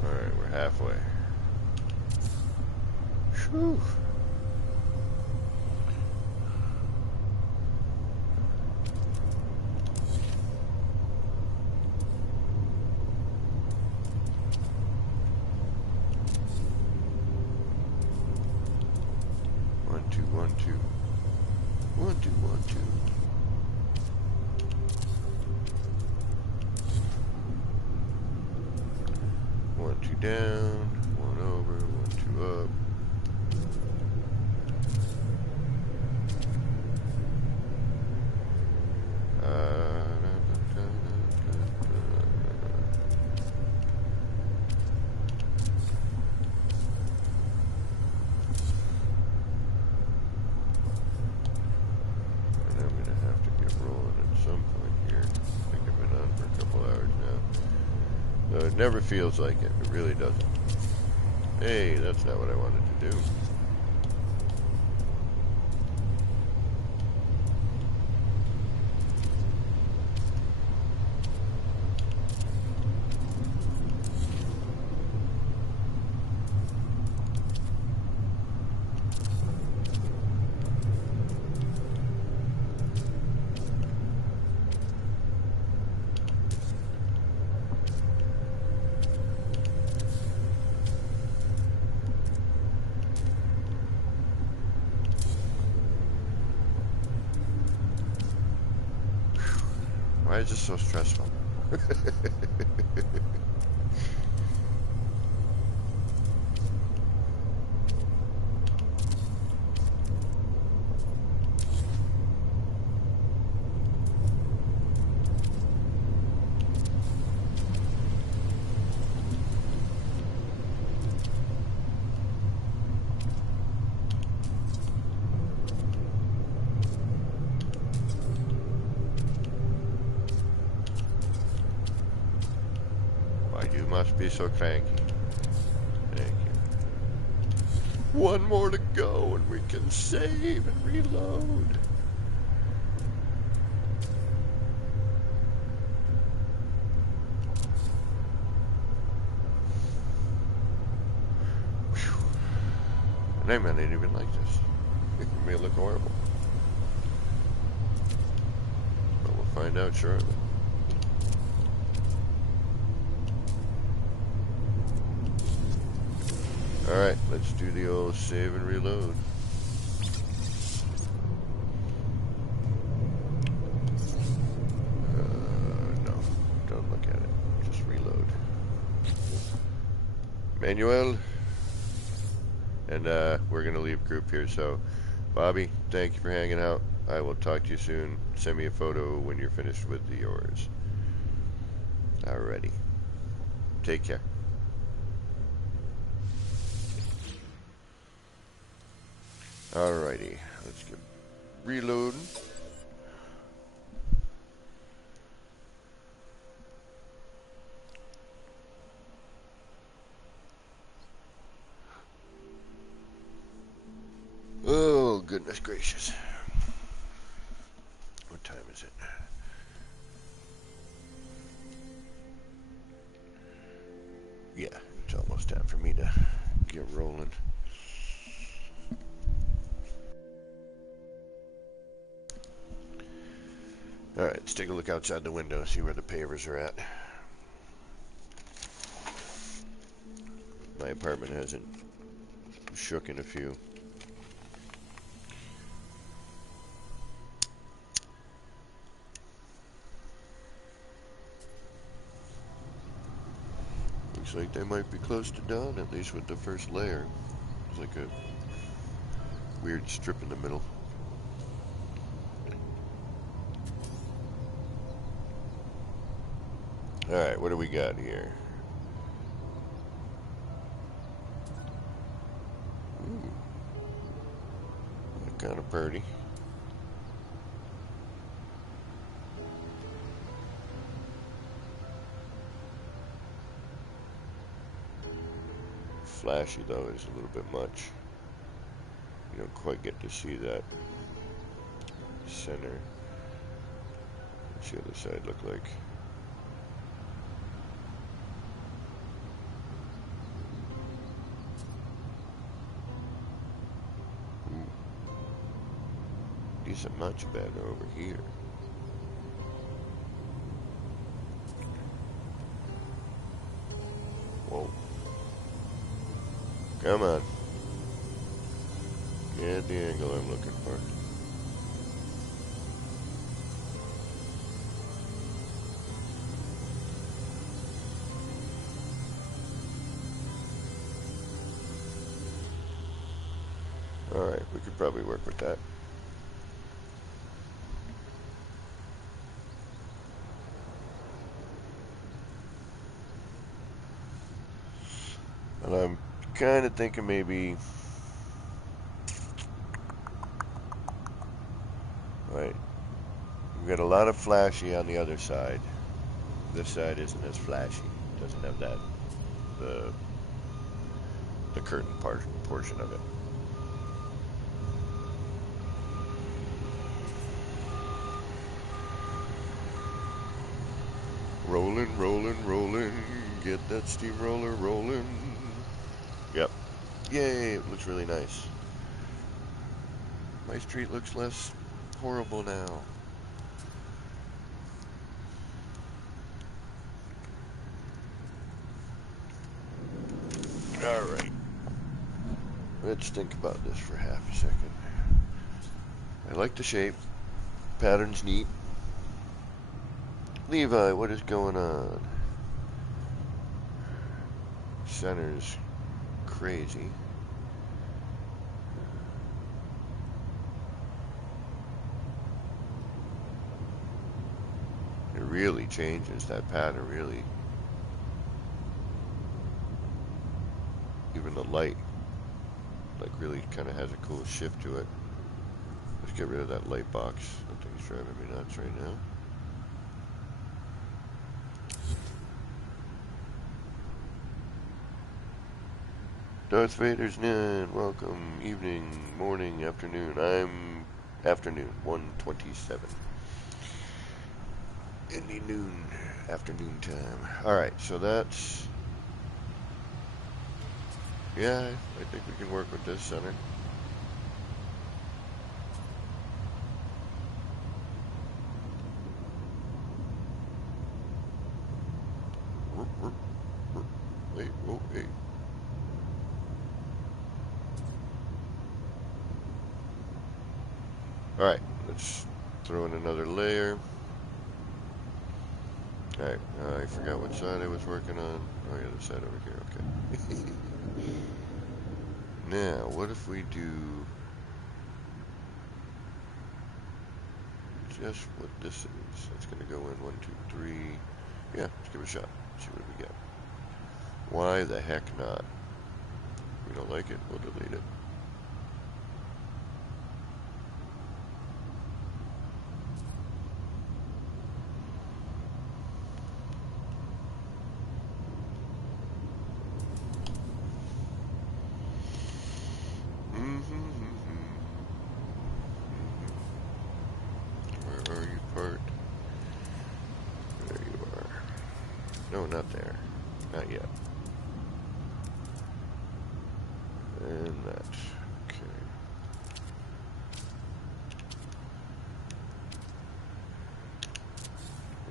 Alright, we're halfway. Whew. One, two, one, two. One, two, one, two. One, two down, one over, one, two up. And I'm going to have to get rolling at some point here. I think I've been on for a couple hours now. So it never feels like it. It really doesn't. Hey, that's not what I wanted to do. Why is this so stressful? You must be so cranky. Thank you. One more to go and we can save and reload. Whew. And I might not even like this. It may look horrible. But we'll find out shortly. Alright, let's do the old save and reload. No, don't look at it. Just reload. Manuel. And we're going to leave group here. So, Bobby, thank you for hanging out. I will talk to you soon. Send me a photo when you're finished with yours. Alrighty. Take care. Alrighty, let's get reloading. Oh, goodness gracious. What time is it? Yeah, it's almost time for me to get rolling. Alright, let's take a look outside the window, see where the pavers are at. My apartment hasn't shook in a few. Looks like they might be close to done, at least with the first layer. There's like a weird strip in the middle. Alright, what do we got here? Ooh. Kind of pretty. Flashy though is a little bit much. You don't quite get to see that center. What's the other side look like? Ooh. Decent much better over here. Whoa. Come on. Get the angle I'm looking for. Alright, we could probably work with that. And I'm kind of thinking maybe... Right. We've got a lot of flashy on the other side. This side isn't as flashy. It doesn't have that, the curtain portion of it. Rolling, rolling, rolling. Get that steamroller rolling. Yep. Yay, it looks really nice. My street looks less horrible now. Alright. Let's think about this for half a second. I like the shape. Pattern's neat. Levi, what is going on? Center's crazy. It really changes that pattern, really. Even the light, like, really kind of has a cool shift to it. Let's get rid of that light box. That thing's driving me nuts right now. Darth Vader's Nan, welcome. Evening, morning, afternoon. I'm afternoon, 1:27. In the afternoon time. Alright, so that's... Yeah, I think we can work with this center. Wait, oh, hey. Alright, let's throw in another layer. Alright, I forgot what side I was working on. Oh yeah, the side over here, okay. Now, what if we do just what this is? That's gonna go in 1, 2, 3. Yeah, let's give it a shot. See what we get. Why the heck not? If we don't like it, we'll delete it. Where are you, part? There you are. No, not there. Not yet. And that. Okay.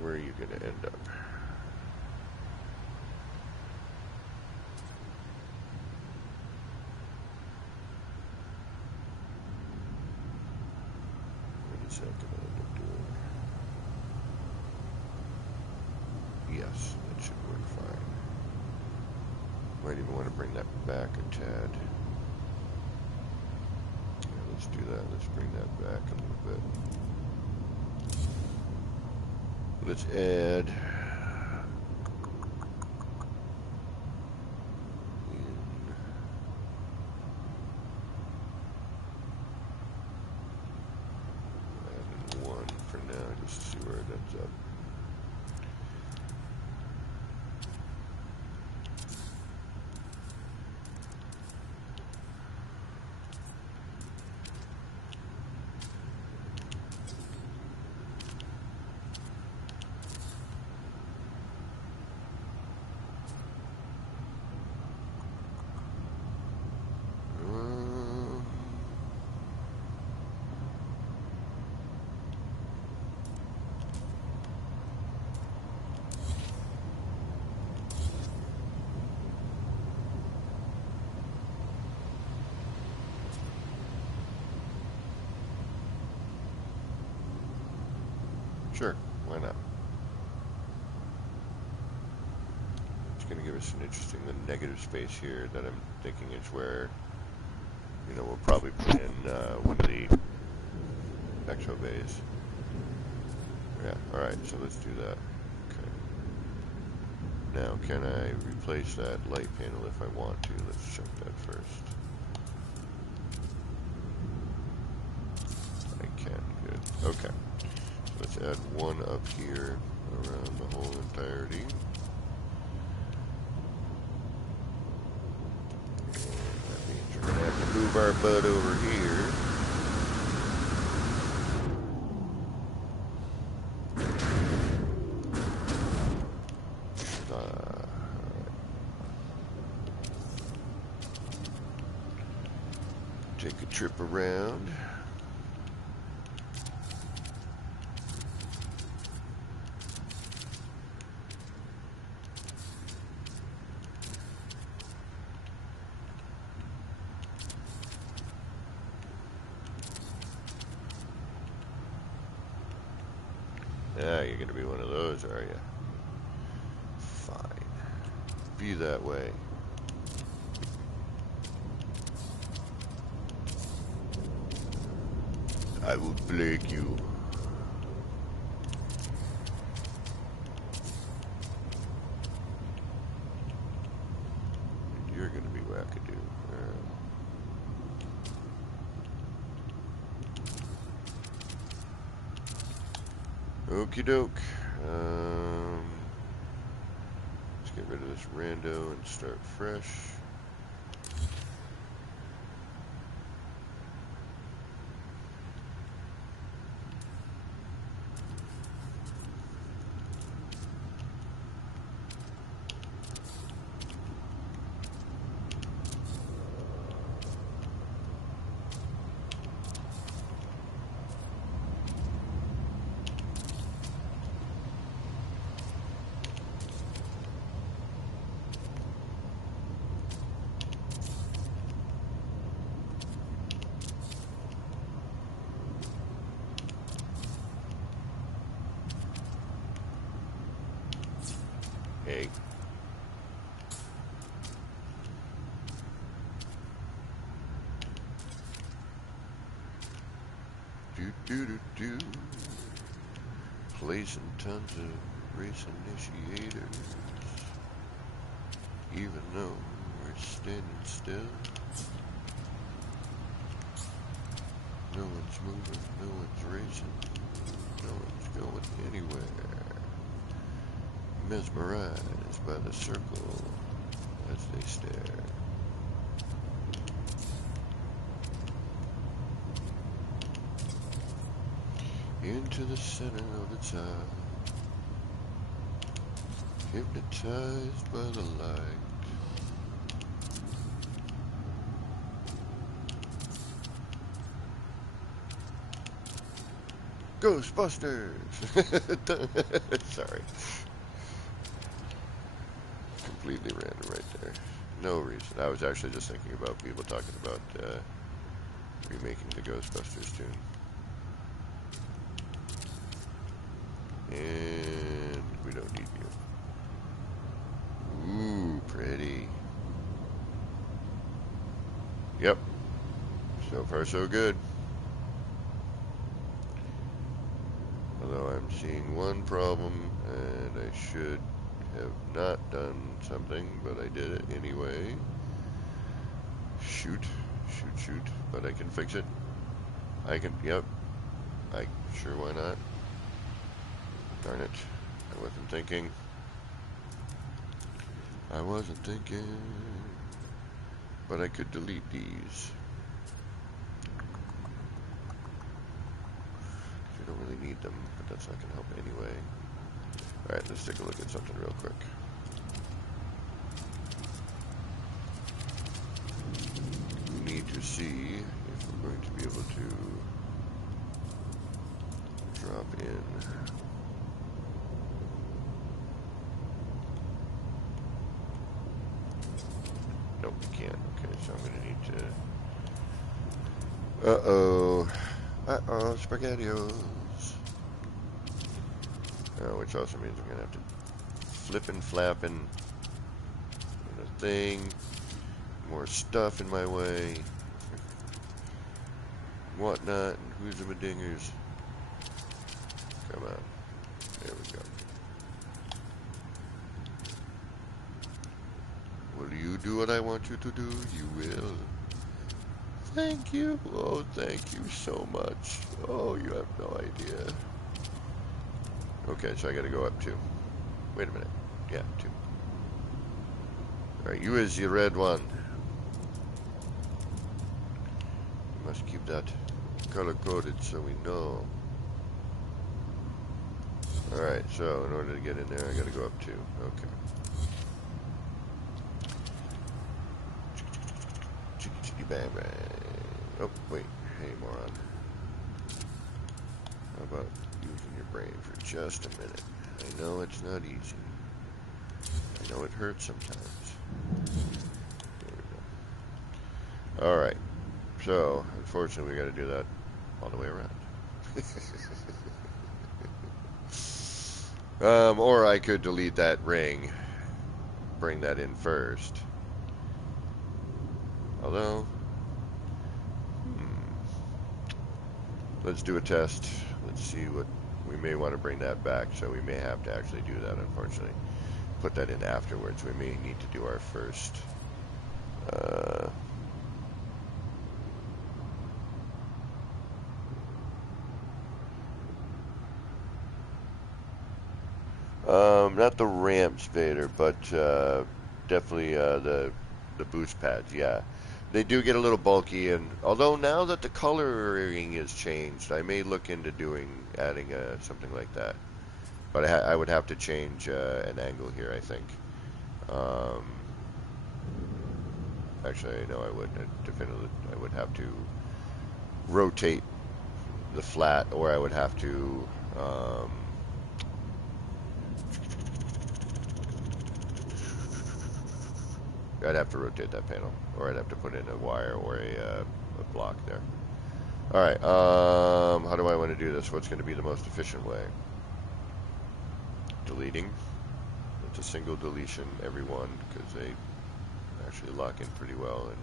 Where are you going to end up? What is that going to end up doing? Yes, that should work fine. Might even want to bring that back a tad. Yeah, let's do that. Let's bring that back a little bit. Let's add one for now, just to see where it ends up. Sure, why not? It's going to give us an interesting negative space here that I'm thinking is where, you know, we'll probably put in one of the exo bays. Yeah, alright, so let's do that. Okay. Now, can I replace that light panel if I want to? Let's check that first. I can, good. Okay. Let's add one up here around the whole entirety. And that means we're going to have to move our butt over here. Take a trip around. Ah, you're going to be one of those, are you? Fine. Be that way. I will plague you. And you're going to be wackadoo. Okie doke. Let's get rid of this rando and start fresh. Hey. Do. Placing tons of race initiators. Even though we're standing still. No one's moving, no one's racing, no one's going anywhere. Mesmerized by the circle as they stare. Into the center of its eye, hypnotized by the light. Ghostbusters! Sorry. Completely random right there. No reason. I was actually just thinking about people talking about remaking the Ghostbusters tune. And we don't need you. Ooh, pretty. Yep. So far, so good. Although I'm seeing one problem, and I should have not done something, but I did it anyway. Shoot. Shoot, shoot. But I can fix it. I can, yep. Sure, why not? Darn it. I wasn't thinking. I wasn't thinking. But I could delete these. You don't really need them, but that's not going to help anyway. Alright, let's take a look at something real quick. We need to see if we're going to be able to drop in. Nope, we can't. Okay, so I'm going to need to... Uh-oh. Uh-oh, SpaghettiOs. Which also means I'm going to have to flippin' flappin' a thing. More stuff in my way. Whatnot. And who's the dingers? Come on. There we go. Will you do what I want you to do? You will. Thank you. Oh, thank you so much. Oh, you have no idea. Okay, so I gotta go up 2. Wait a minute. Yeah, 2. Alright, you is the red one. We must keep that color-coded so we know. Alright, so in order to get in there, I gotta go up 2. Okay. Bang, bang. Oh, wait. Hey, moron. How about using your brain for just a minute? I know it's not easy. I know it hurts sometimes. There we go. Alright. So, unfortunately, we gotta do that all the way around. Or I could delete that ring. Bring that in first. Although... Let's do a test. Let's see what... We may want to bring that back, so we may have to actually do that, unfortunately. Put that in afterwards. We may need to do our first... not the ramp spader, but definitely the boost pads, yeah. They do get a little bulky, and although now that the coloring is changed, I may look into adding something like that. But I would have to change an angle here, I think. Actually, no, I would. Definitely, I would have to rotate the flat, or I would have to... I'd have to rotate that panel, or I'd have to put in a wire or a block there. Alright, how do I want to do this? What's going to be the most efficient way? Deleting. It's a single deletion, every one, because they actually lock in pretty well, and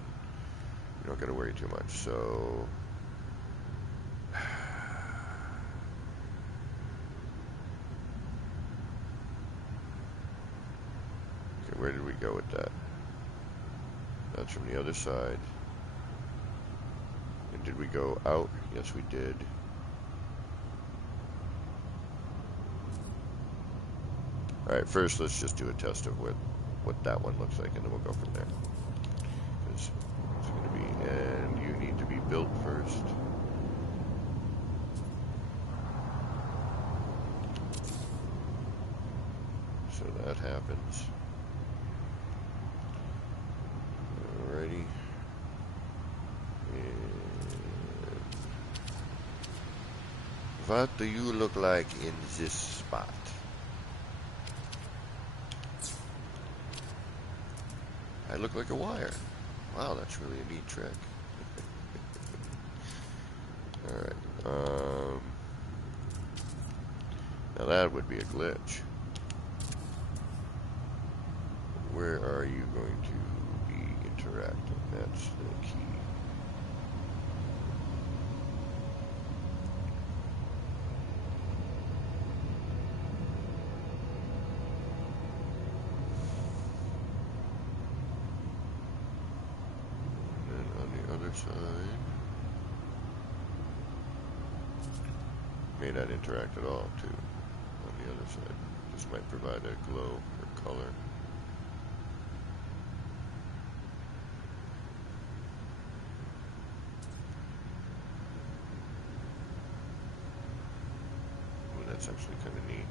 you don't got to worry too much. So... Okay, where did we go with that? That's from the other side. And did we go out? Yes, we did. Alright, first let's just do a test of what that one looks like, and then we'll go from there. Because it's going to be, and you need to be built first. So that happens. Alrighty. What do you look like in this spot? I look like a wire. Wow, that's really a neat trick. Alright, now that would be a glitch. Where are you going to be interacting. That's the key. And on the other side, may not interact at all too. On the other side, this might provide a glow or color. That's actually kind of neat.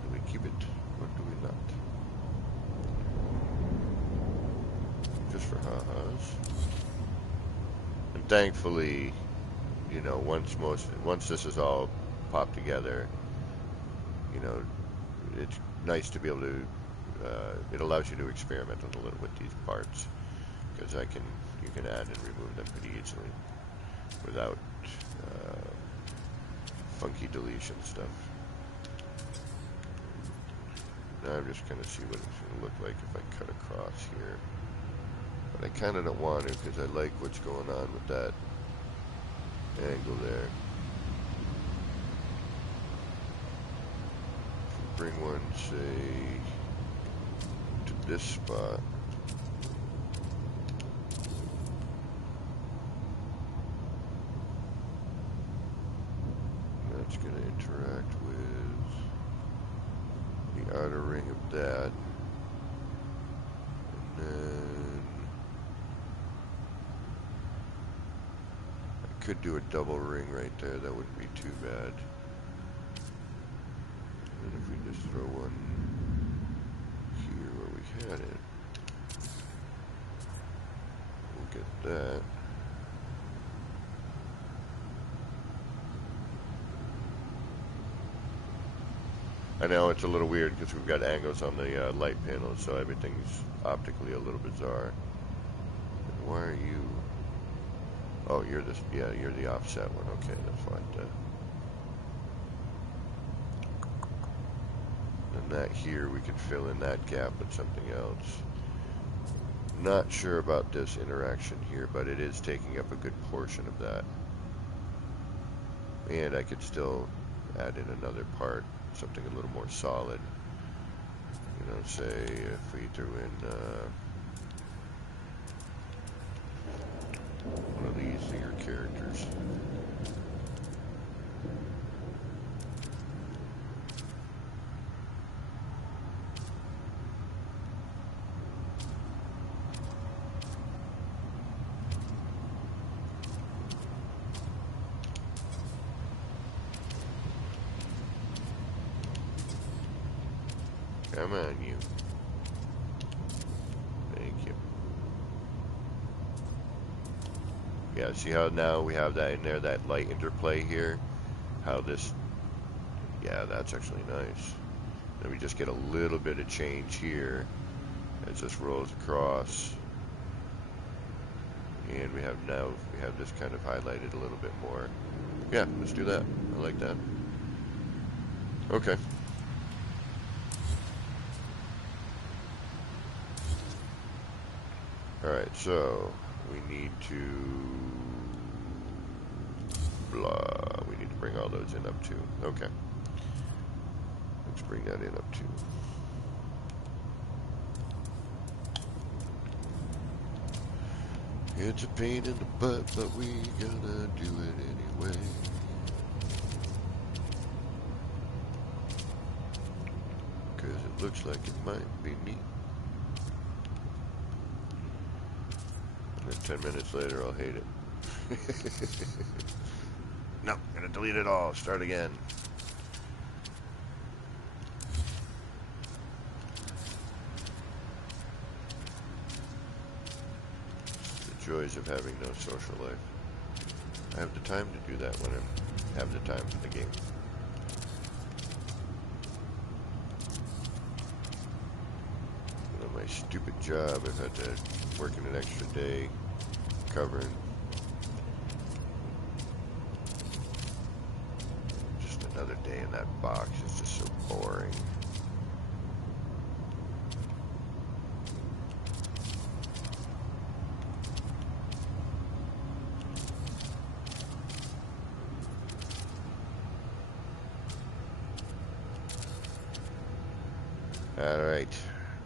Do we keep it or do we not? Just for ha-has. And thankfully, you know, once this is all popped together, you know, it's nice to be able to, it allows you to experiment a little with these parts, because you can add and remove them pretty easily without funky deletion stuff. Now I'm just going to see what it's going to look like if I cut across here. But I kind of don't want to, because I like what's going on with that angle there. If we bring one, say, to this spot. That's going to interact with the outer ring of that. And then I could do a double ring right there. That wouldn't be too bad. And if we just throw one here where we had it, we'll get that. I know it's a little weird because we've got angles on the light panel, so everything's optically a little bizarre. And why are you? Oh, you're this. Yeah, you're the offset one. Okay, that's fine. And that here, we could fill in that gap with something else. Not sure about this interaction here, but it is taking up a good portion of that. And I could still add in another part. Something a little more solid. You know, say if we threw in one of these bigger characters. Come on, you. Thank you. Yeah, see how now we have that in there, that light interplay here? How this, yeah, that's actually nice. Then we just get a little bit of change here as this rolls across. And we have this kind of highlighted a little bit more. Yeah, let's do that. I like that. Okay. Alright, so we need to we need to bring all those in up too. Okay. Let's bring that in up too. It's a pain in the butt, but we gotta do it anyway. Because it looks like it might be neat. And then 10 minutes later, I'll hate it. No, I'm gonna delete it all. Start again. The joys of having no social life. I have the time to do that when I have the time for the game. What am I my stupid job, I've had to work in an extra day covering. Just another day in that box is just so boring. Alright,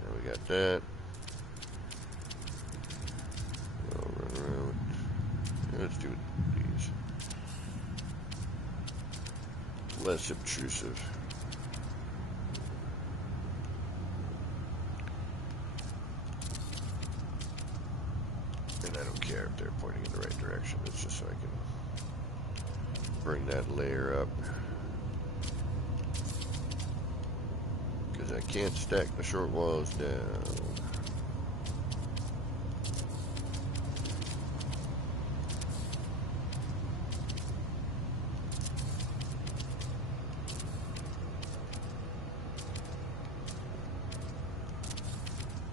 now we got that. We'll run around. Let's do these. Less obtrusive. And I don't care if they're pointing in the right direction, it's just so I can bring that layer up. Because I can't stack the short walls down.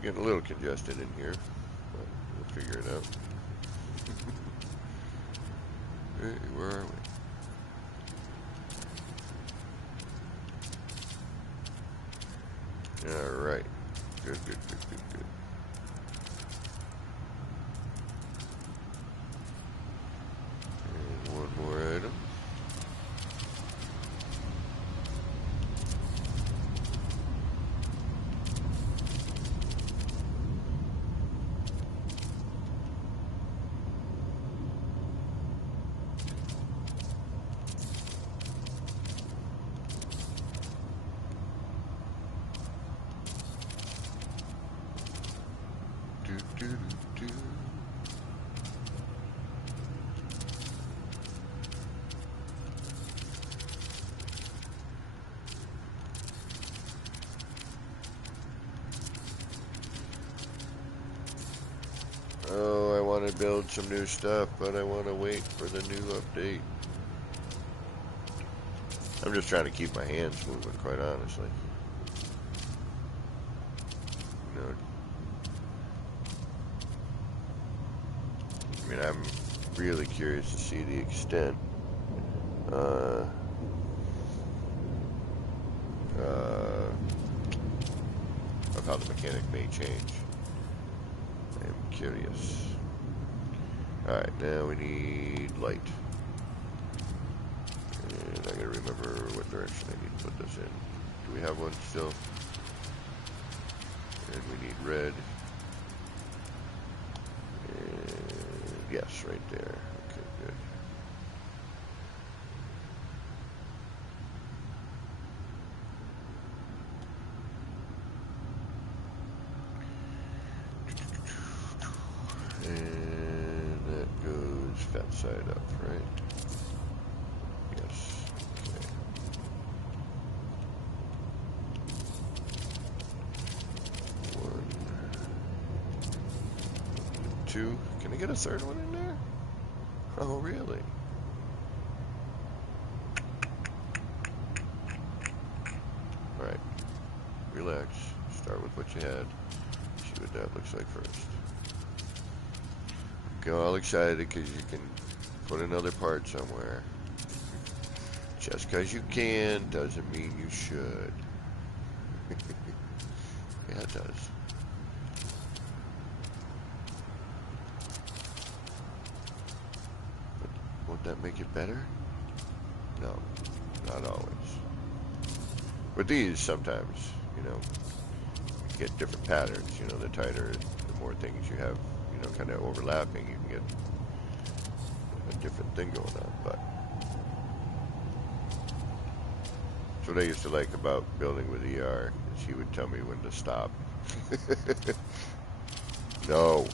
Getting a little congested in here, but we'll figure it out. Hey, where are we? Alright. Good, good, good, good, good. And one more item. Oh, I want to build some new stuff, but I want to wait for the new update. I'm just trying to keep my hands moving, quite honestly. You know, I mean, I'm really curious to see the extent of how the mechanic may change. I'm curious. Alright, now we need light. And I gotta remember what direction I need to put this in. Do we have one still? And we need red. And yes, right there. Okay, good. And that goes fat side up, right? Yes. Okay. One, two. Can I get a third one in there? Oh, really? Alright. Relax. Start with what you had. See what that looks like first. Get all excited because you can put another part somewhere. Just because you can doesn't mean you should. Yeah, it does. But won't that make it better? No, not always. With these, sometimes, you know, you get different patterns. You know, the tighter, the more things you have, you know, kind of overlapping, you can get a different thing going on. But that's what I used to like about building with ER, is he would tell me when to stop. No.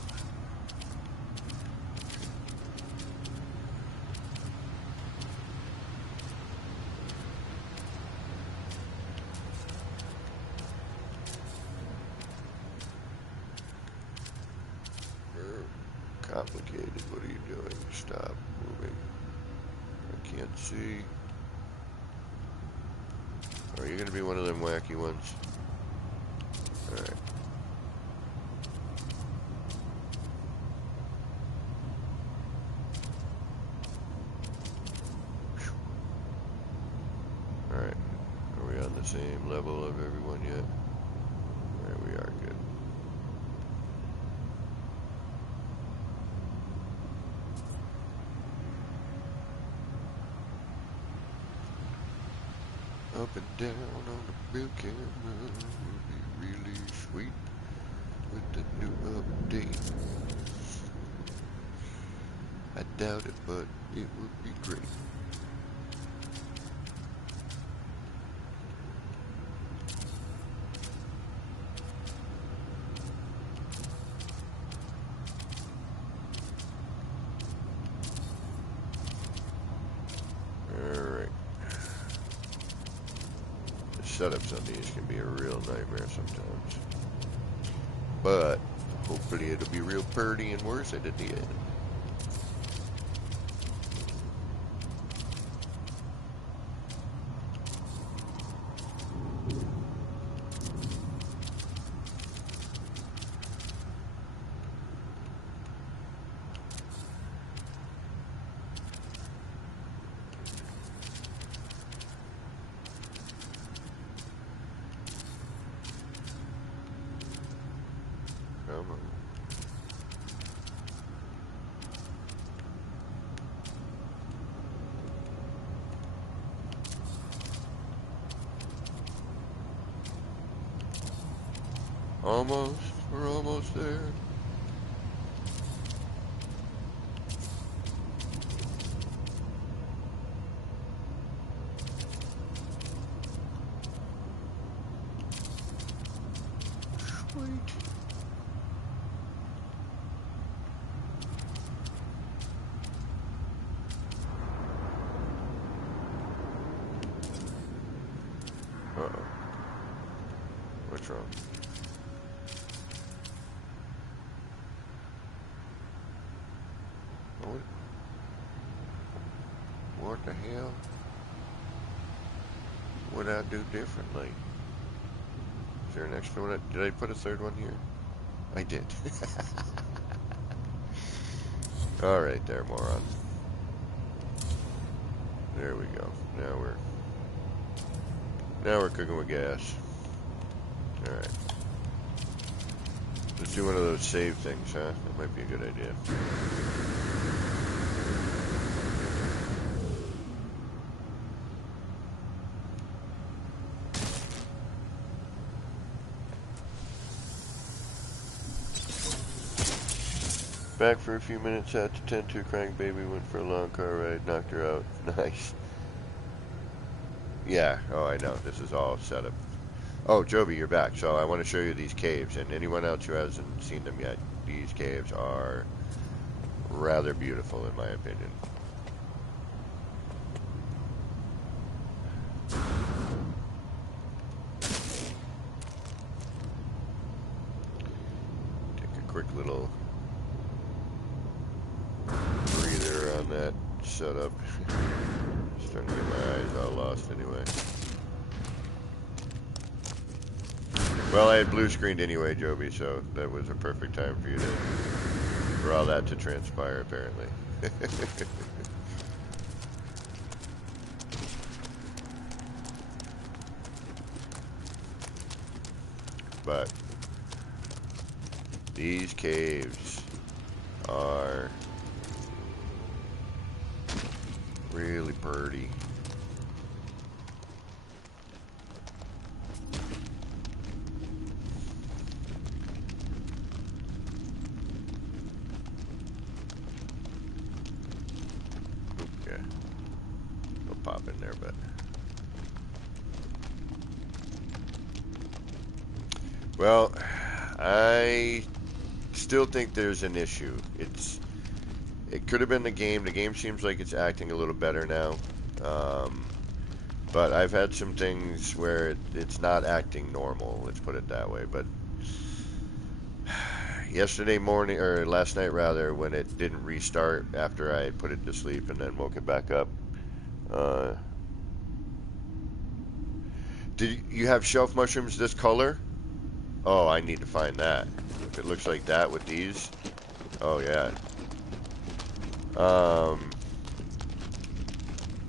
Complicated. What are you doing? Stop moving. I can't see. Are you going to be one of them wacky ones? Alright. on the same level of everyone yet? There we are, good. Up and down on the bill camera would be really sweet with the new update. I doubt it, but it would be great. Alright. The setups on these can be a real nightmare sometimes. But hopefully it'll be real pretty and worth it at the end. Come on. Almost. We're almost there. Sweet. Uh-oh. What's wrong? What the hell would I do differently? Is there an extra one? Did I put a third one here? I did. Alright there, moron. There we go. Now we're cooking with gas. Alright. Let's do one of those save things, huh? That might be a good idea. Back for a few minutes, had to tend to a crying baby, went for a long car ride, knocked her out. Nice. Yeah, oh I know, this is all set up. Oh, Joby, you're back. So I want to show you these caves, and anyone else who hasn't seen them yet, these caves are rather beautiful in my opinion. Take a quick little breather on that setup. Starting to get my eyes all lost anyway. Well, I had blue screened anyway, Joby, so that was a perfect time for you to, for all that to transpire, apparently. But these caves are really pretty. Okay, no pop in there, but well, I still think there's an issue. It could have been the game. The game seems like it's acting a little better now. But I've had some things where it's not acting normal, let's put it that way. But yesterday morning, or last night rather, when it didn't restart after I put it to sleep and then woke it back up. Did you have shelf mushrooms this color? Oh, I need to find that. If it looks like that with these, oh yeah.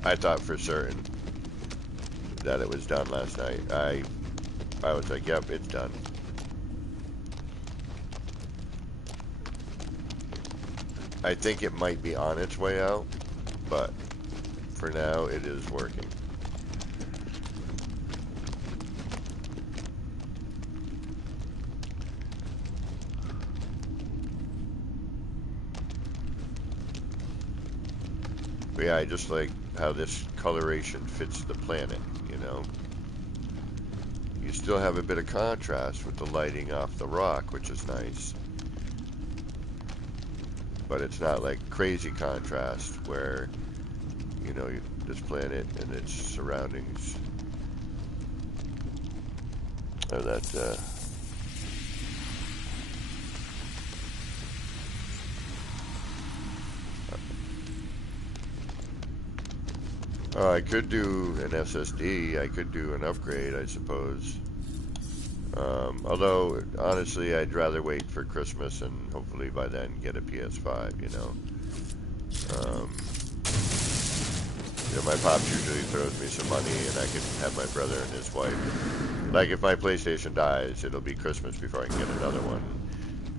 I thought for certain. that it was done last night. I was like, yep, it's done. I think it might be on its way out, but for now it is working. But yeah, I just like how this coloration fits the planet, you know? You still have a bit of contrast with the lighting off the rock, which is nice. But it's not like crazy contrast where, you know, this planet and its surroundings are that, I could do an SSD, I could do an upgrade, I suppose. Although, honestly, I'd rather wait for Christmas and hopefully by then get a PS5, you know. You know, my pops usually throws me some money and I can have my brother and his wife. Like, if my PlayStation dies, it'll be Christmas before I can get another one,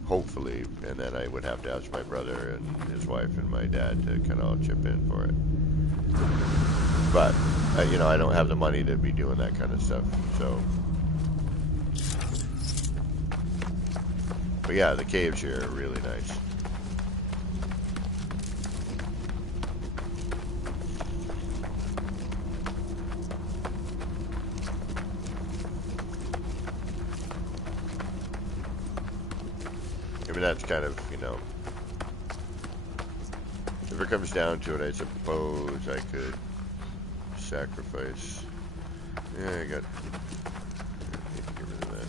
hopefully. And then I would have to ask my brother and his wife and my dad to kind of all chip in for it. But, you know, I don't have the money to be doing that kind of stuff, so. But yeah, the caves here are really nice. I mean, that's kind of, you know, if it comes down to it, I suppose I could sacrifice. Yeah, I got. Get rid of that.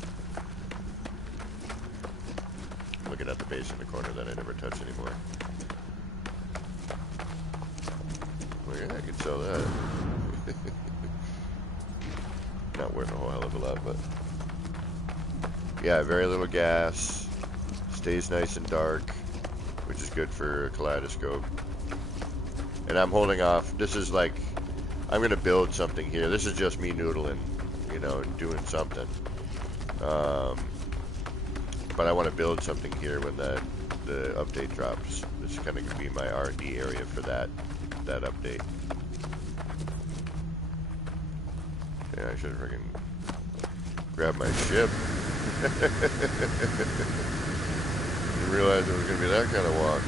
Looking at the base in the corner that I never touch anymore. Well, yeah, I could sell that. Not worth a whole hell of a lot, but yeah, very little gas. Stays nice and dark, which is good for a kaleidoscope. And I'm holding off. This is like, I'm gonna build something here. This is just me noodling, you know, doing something. But I want to build something here when the update drops. This is kind of gonna be my R&D area for that update. Yeah, I should have freaking grabbed my ship. Didn't realize it was gonna be that kind of walk.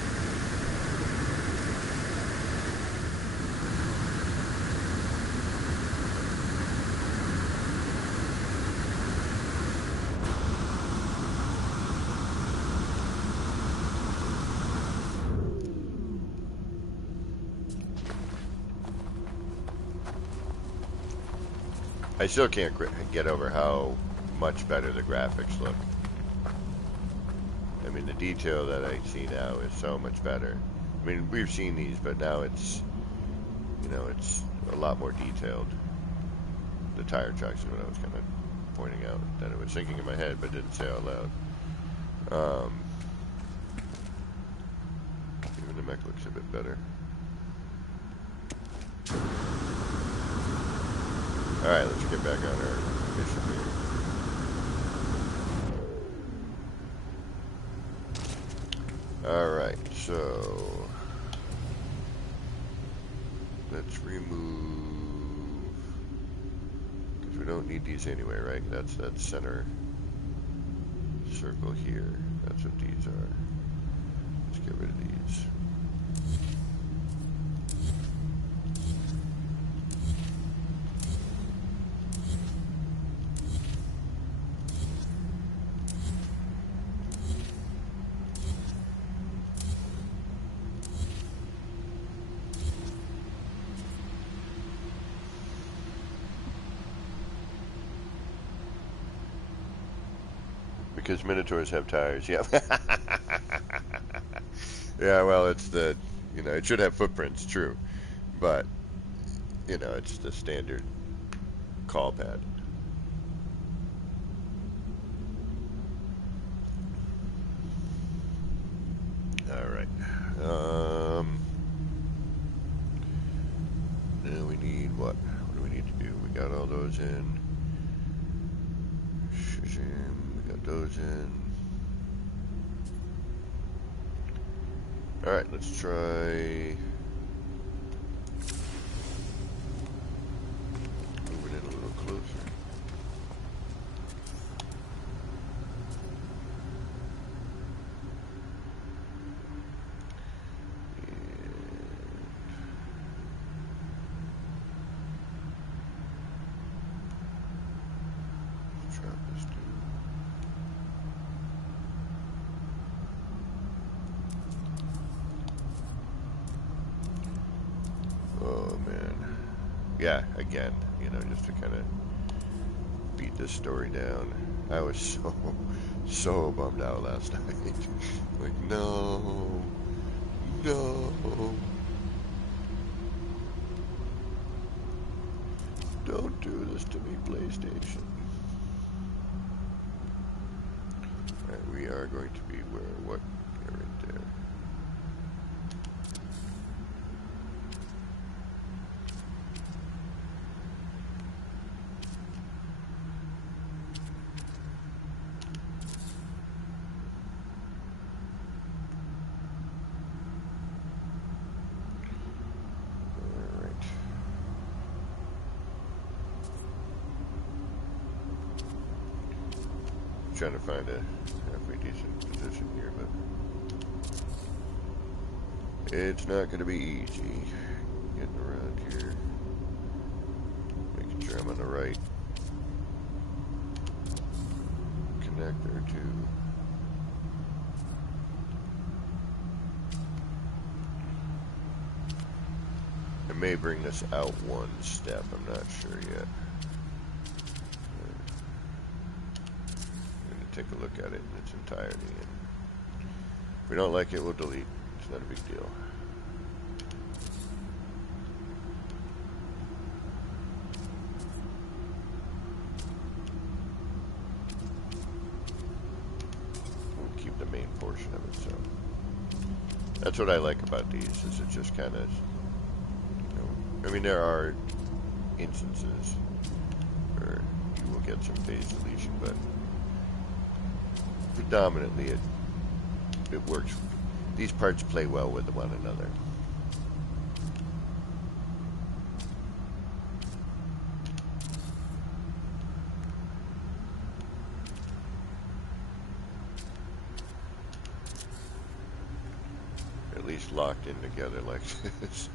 I still can't get over how much better the graphics look. I mean, the detail that I see now is so much better. I mean, we've seen these, but now it's, you know, it's a lot more detailed. The tire tracks is what I was kind of pointing out, that it was thinking in my head, but didn't say out loud. Even the mech looks a bit better. Alright, let's get back on our mission here. Alright, so let's remove, because we don't need these anyway, right? That's that center circle here. That's what these are. Let's get rid of these. Because Minotaurs have tires, yeah. Yeah, well, it's the, you know, it should have footprints, true. But, you know, it's the standard call pad. Alright. Now we need what? do we need to do? We got all those in. We got those in. Alright, let's try moving it a little closer. Oh man. Yeah, again, you know, just to kind of beat this story down. I was so bummed out last night. Like, no. Don't do this to me, PlayStation. Alright, we are going to be where, what? Yeah, right there. Trying to find a halfway decent position here, but it's not going to be easy getting around here. Making sure I'm on the right connector too. I may bring this out one step, I'm not sure yet. Take a look at it in its entirety, and if we don't like it, we'll delete. It's not a big deal. We'll keep the main portion of it. So that's what I like about these, is it just kind of, you know, I mean, there are instances where you will get some phase deletion, but predominantly it works. These parts play well with one another. At least locked in together like this.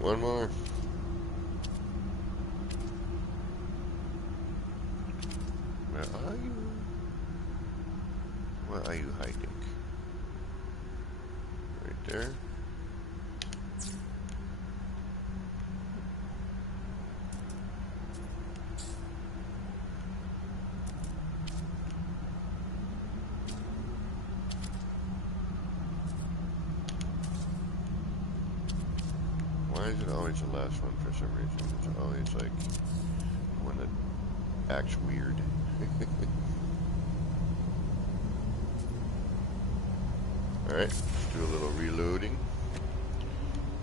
One more. Where are you? Where are you hiding? Right there. Why is it always the last one for some reason? It's always like the one that acts weird. Alright, let's do a little reloading.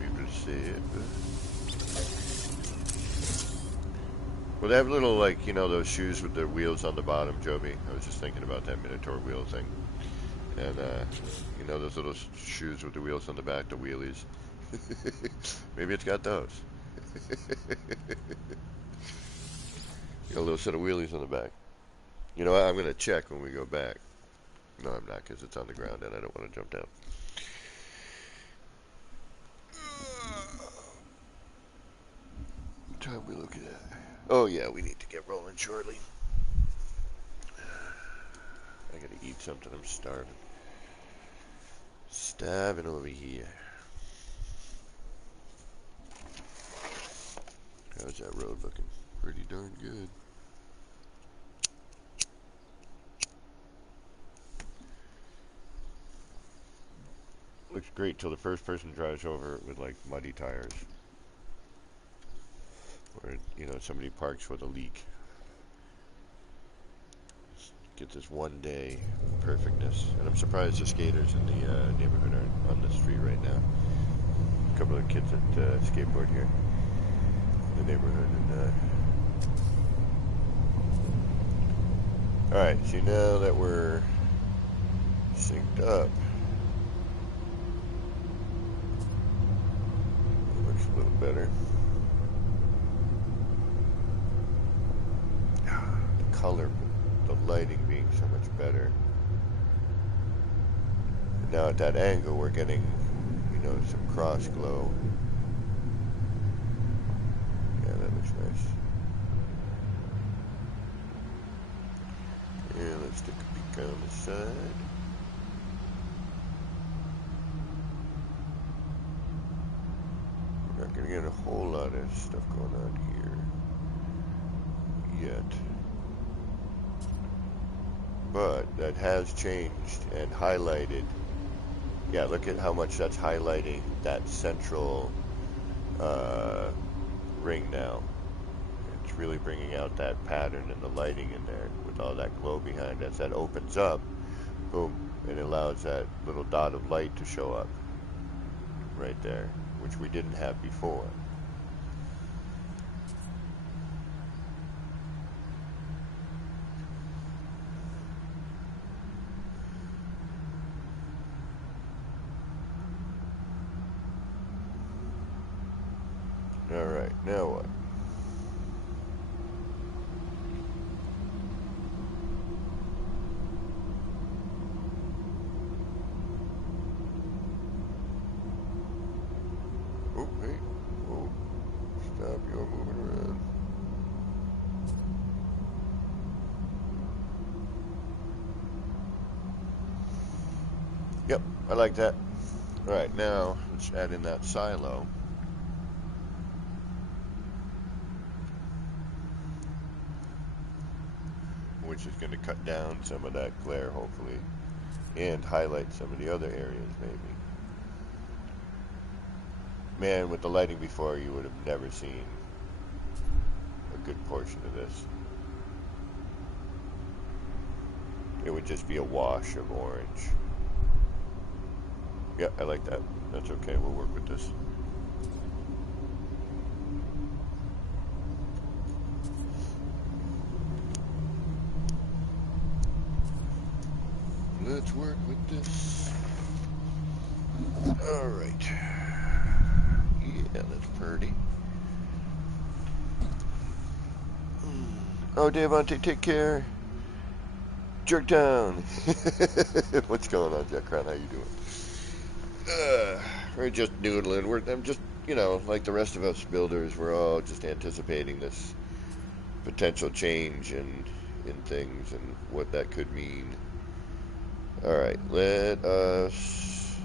We proceed. Well, they have little, like, you know, those shoes with the wheels on the bottom, Joby. I was just thinking about that Minotaur wheel thing. And, you know, those little shoes with the wheels on the back, the wheelies. Maybe it's got those. Got a little set of wheelies on the back. You know what? I'm going to check when we go back. No, I'm not, because it's on the ground and I don't want to jump down. What time are we looking at? Oh, yeah, we need to get rolling shortly. I got to eat something. I'm starving. Starving over here. How's that road looking? Pretty darn good. Looks great till the first person drives over it with like muddy tires. Or, you know, somebody parks with a leak. Get this one day perfectness. And I'm surprised the skaters in the neighborhood aren't on the street right now. A couple of kids that skateboard here in the neighborhood. And alright, see now that we're synced up, it looks a little better. The color, the lighting being so much better. And now at that angle we're getting, you know, some cross glow. Yeah, that looks nice. And let's take a peek on the side. We're not going to get a whole lot of stuff going on here yet. But that has changed and highlighted. Yeah, look at how much that's highlighting that central ring now. It's really bringing out that pattern and the lighting in there with all that glow behind us. That opens up, boom, and it allows that little dot of light to show up right there, which we didn't have before. Alright, now what? Oh, hey. Oh, stop, you're moving around. Yep, I like that. Alright, now let's add in that silo. Which is going to cut down some of that glare, hopefully, and highlight some of the other areas, maybe. Man, with the lighting before, you would have never seen a good portion of this. It would just be a wash of orange. Yeah, I like that. That's okay, we'll work with this. Let's work with this. Alright. Yeah, that's pretty. Oh, Devontae, take care. Jerk down. What's going on, Jack Crown? How you doing? We're just noodling. I'm just, you know, like the rest of us builders, we're all just anticipating this potential change in things and what that could mean. Alright, let us...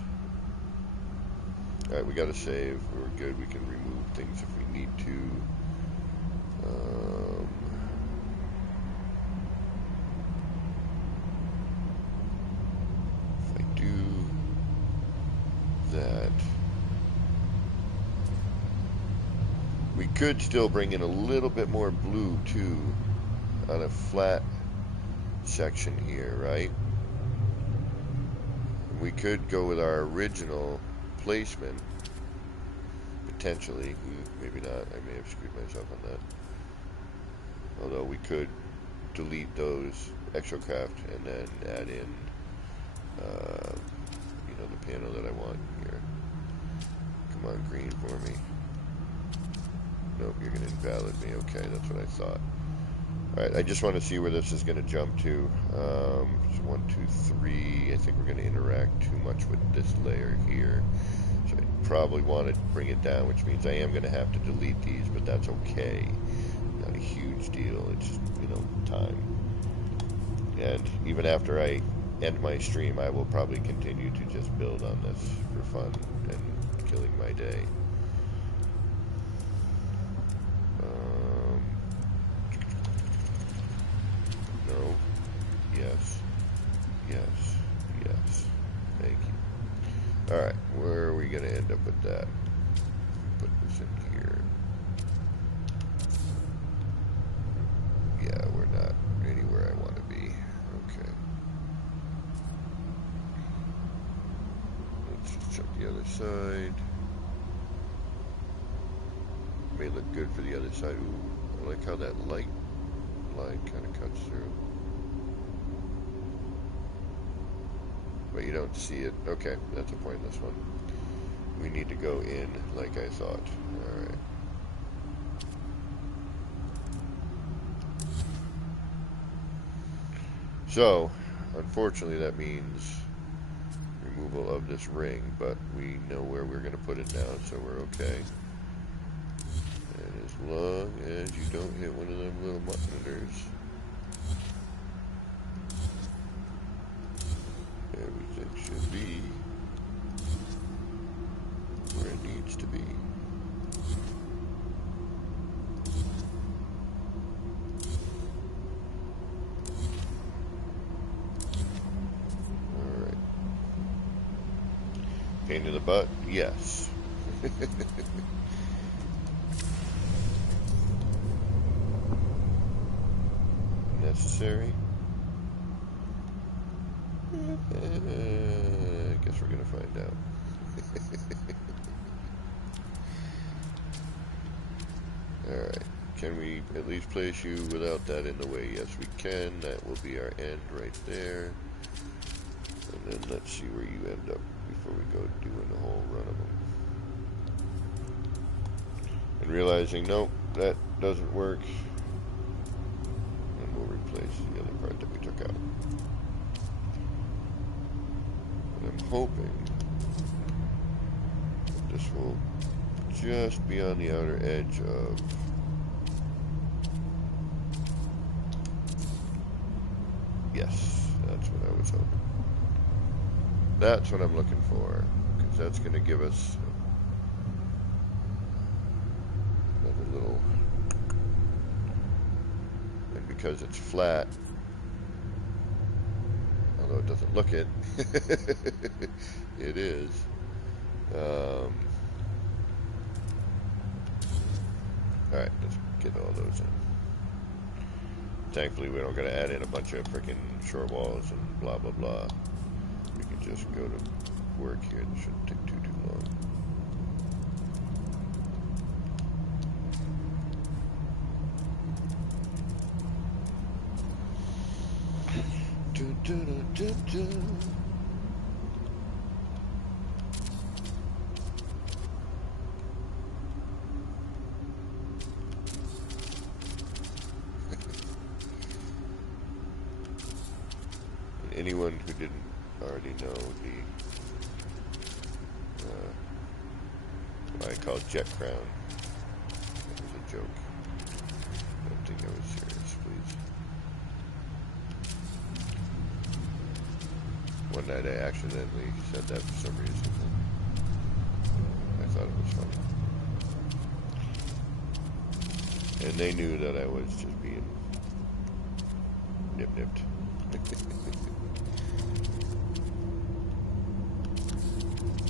Alright, we gotta save. We're good. We can remove things if we need to. If I do that, we could still bring in a little bit more blue too on a flat section here, right? We could go with our original placement, potentially. Maybe not. I may have screwed myself on that. Although we could delete those exocraft and then add in, you know, the panel that I want here. Come on, green for me. Nope, you're going to invalid me. Okay, that's what I thought. Alright, I just want to see where this is going to jump to. So 1, 2, 3. I think we're going to interact too much with this layer here. So I probably want to bring it down, which means I am going to have to delete these, but that's okay. Not a huge deal. It's, you know, time. And even after I end my stream, I will probably continue to just build on this for fun and killing my day. Alright, where are we going to end up with that? Put this in here. Yeah, we're not anywhere I want to be. Okay. Let's just check the other side. May look good for the other side. Ooh, I like how that light line kind of cuts through. But you don't see it. Okay, that's a pointless one. We need to go in like I thought. Alright. So, unfortunately that means removal of this ring, but we know where we're going to put it now, so we're okay. And as long as you don't hit one of them little monitors, everything should be where it needs to be. Alright. Pain in the butt? Yes. Necessary? I guess we're gonna find out. Alright. Can we at least place you without that in the way? Yes, we can. That will be our end right there. And then let's see where you end up before we go doing the whole run of them. And realizing, nope, that doesn't work. And we'll replace the other part that we took out. And I'm hoping that this will just be on the outer edge of yes, that's what I was hoping. That's what I'm looking for, because that's going to give us another little, and because it's flat, although it doesn't look it, it is. Alright, let's get all those in. Thankfully, we don't got to add in a bunch of freaking short walls and blah blah blah. We can just go to work here. This shouldn't take too long. Dun, dun, dun, dun, dun. Anyone who didn't already know what I call jet crown. That was a joke. Don't think I was serious, please. One night I accidentally said that for some reason. I thought it was funny. And they knew that I was just being nip-nipped.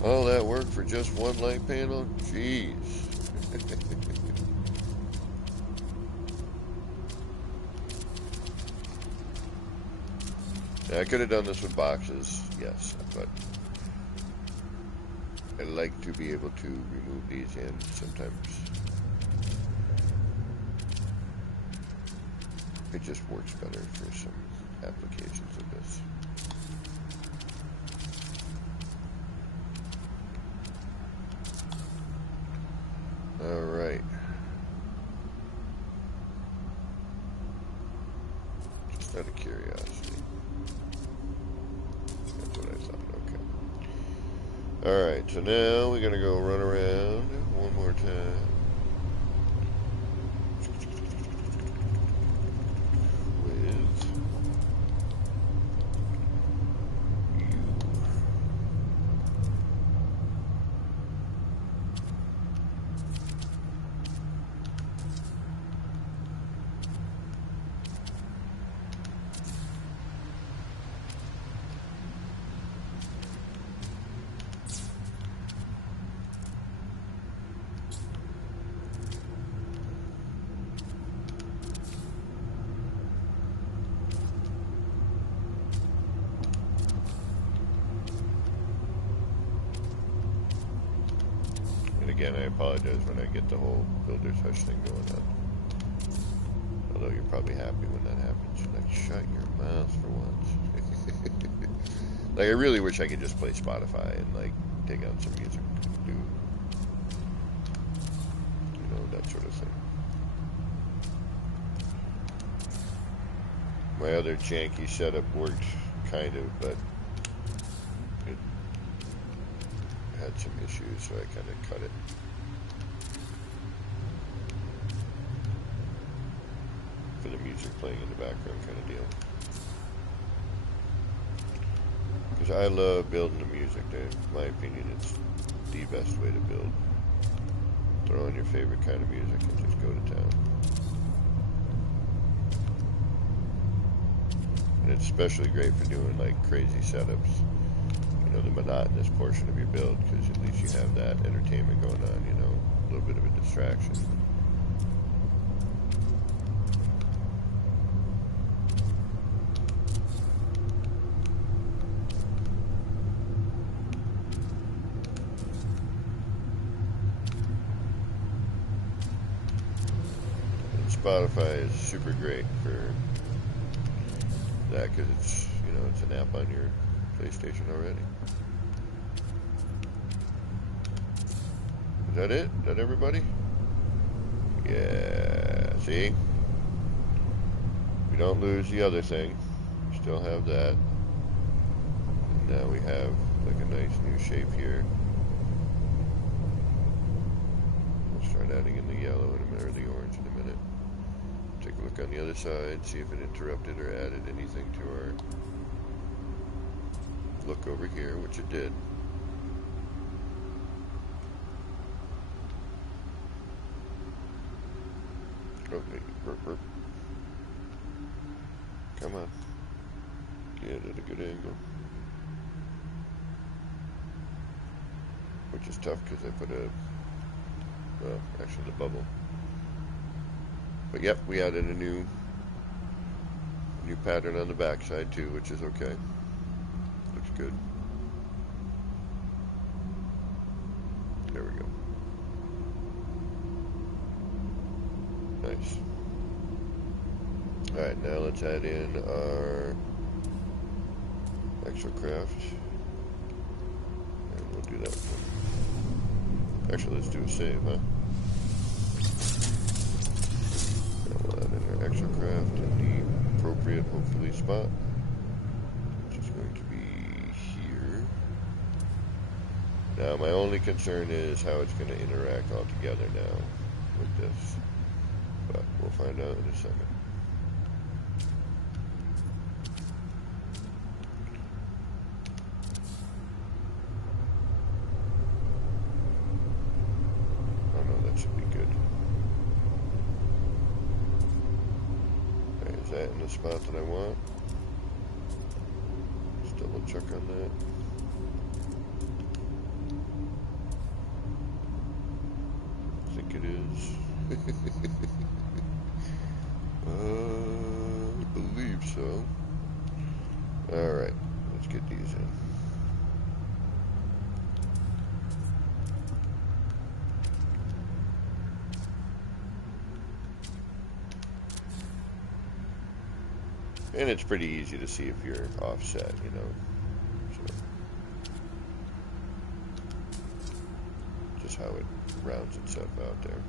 All that work for just one light panel? Jeez. Yeah, I could have done this with boxes, yes, but I like to be able to remove these in sometimes. It just works better for some applications of this. Alright. Just out of curiosity. That's what I thought, okay. Alright, so now we're gonna go run around one more time. again, I apologize when I get the whole builder's hush thing going on. Although you're probably happy when that happens. You're like, shut your mouth for once. Like, I really wish I could just play Spotify and, like, take out some music and do, you know, that sort of thing. My other janky setup worked, kind of, but it had some issues, so I kind of cut it. For the music playing in the background kind of deal. Because I love building the music. In my opinion, it's the best way to build. Throw on your favorite kind of music and just go to town. And it's especially great for doing like crazy setups. You know, the monotonous portion of your build, because at least you have that entertainment going on, you know, a little bit of a distraction. Spotify is super great for that because it's, you know, it's an app on your PlayStation already. Is that it? Is that everybody? Yeah, see? We don't lose the other thing. We still have that. And now we have like a nice new shape here. We'll start adding in the yellow in a minute, or the orange in a minute. Take a look on the other side, see if it interrupted or added anything to our look over here, which it did. Okay, burp, burp. Come on. Get it at a good angle. Which is tough because I put well, actually the bubble. But yep, we added a new pattern on the back side too, which is okay. Looks good. There we go. Nice. Alright, now let's add in our extra craft. And we'll do that one. Actually, let's do a save, huh? Extra craft in the appropriate, hopefully, spot, which is going to be here. Now, my only concern is how it's going to interact all together now with this, but we'll find out in a second. Oh no, that should be good. Is that in the spot that I want? Just double check on that. I think it is. I believe so. Alright, let's get these in. And it's pretty easy to see if you're offset, you know. So just how it rounds itself out there.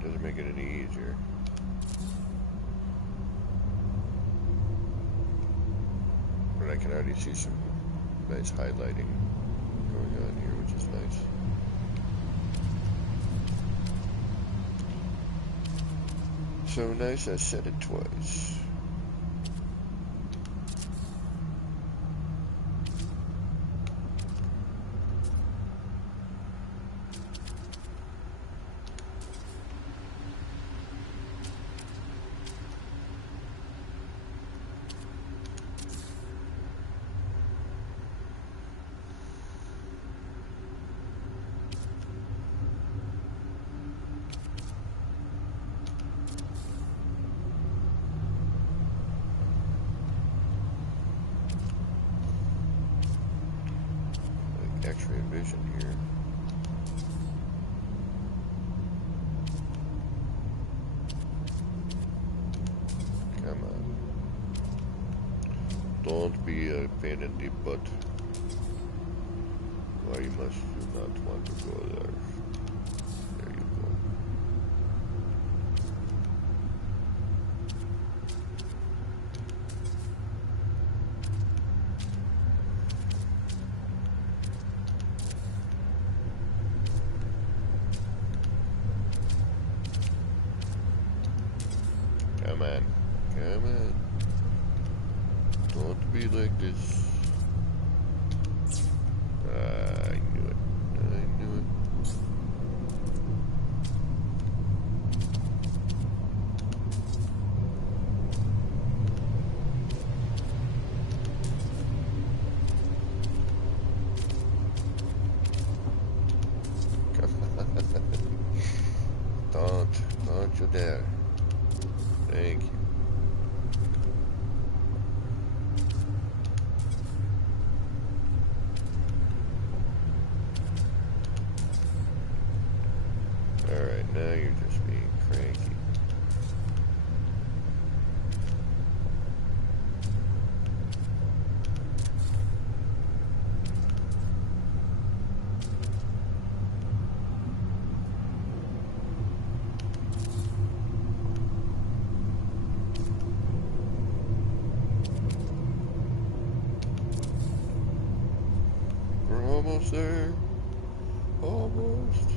Doesn't make it any easier. But I can already see some nice highlighting going on here, which is nice. So nice, I said it twice. X-ray vision here. Come on. Don't be a pain in the butt. Why must you not want to go there? There you go. Come on. Come on. Don't be like this. I knew it. I knew it. Come on. Don't you dare. Thank you. Alright, now you're just being cranky. We're almost there. Almost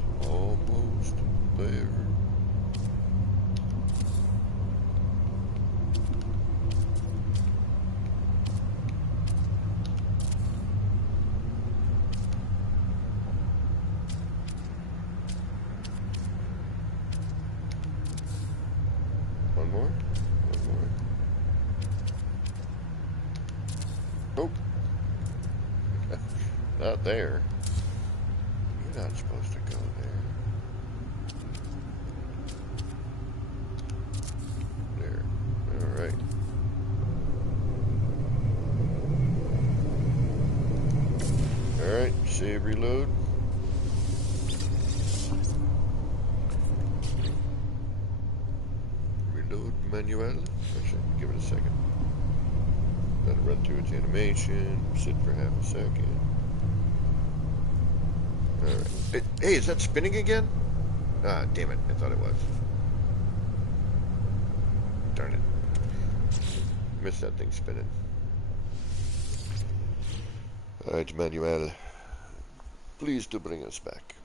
there. One more. Nope. Not there. You're not supposed to go there. There. Alright. Alright, save, reload. Reload manual. Actually, give it a second. Let it run through its animation. Sit for half a second. Alright. Hey, is that spinning again? Ah, damn it. I thought it was. Darn it. Missed that thing spinning. Alright, Manuel. Please to bring us back.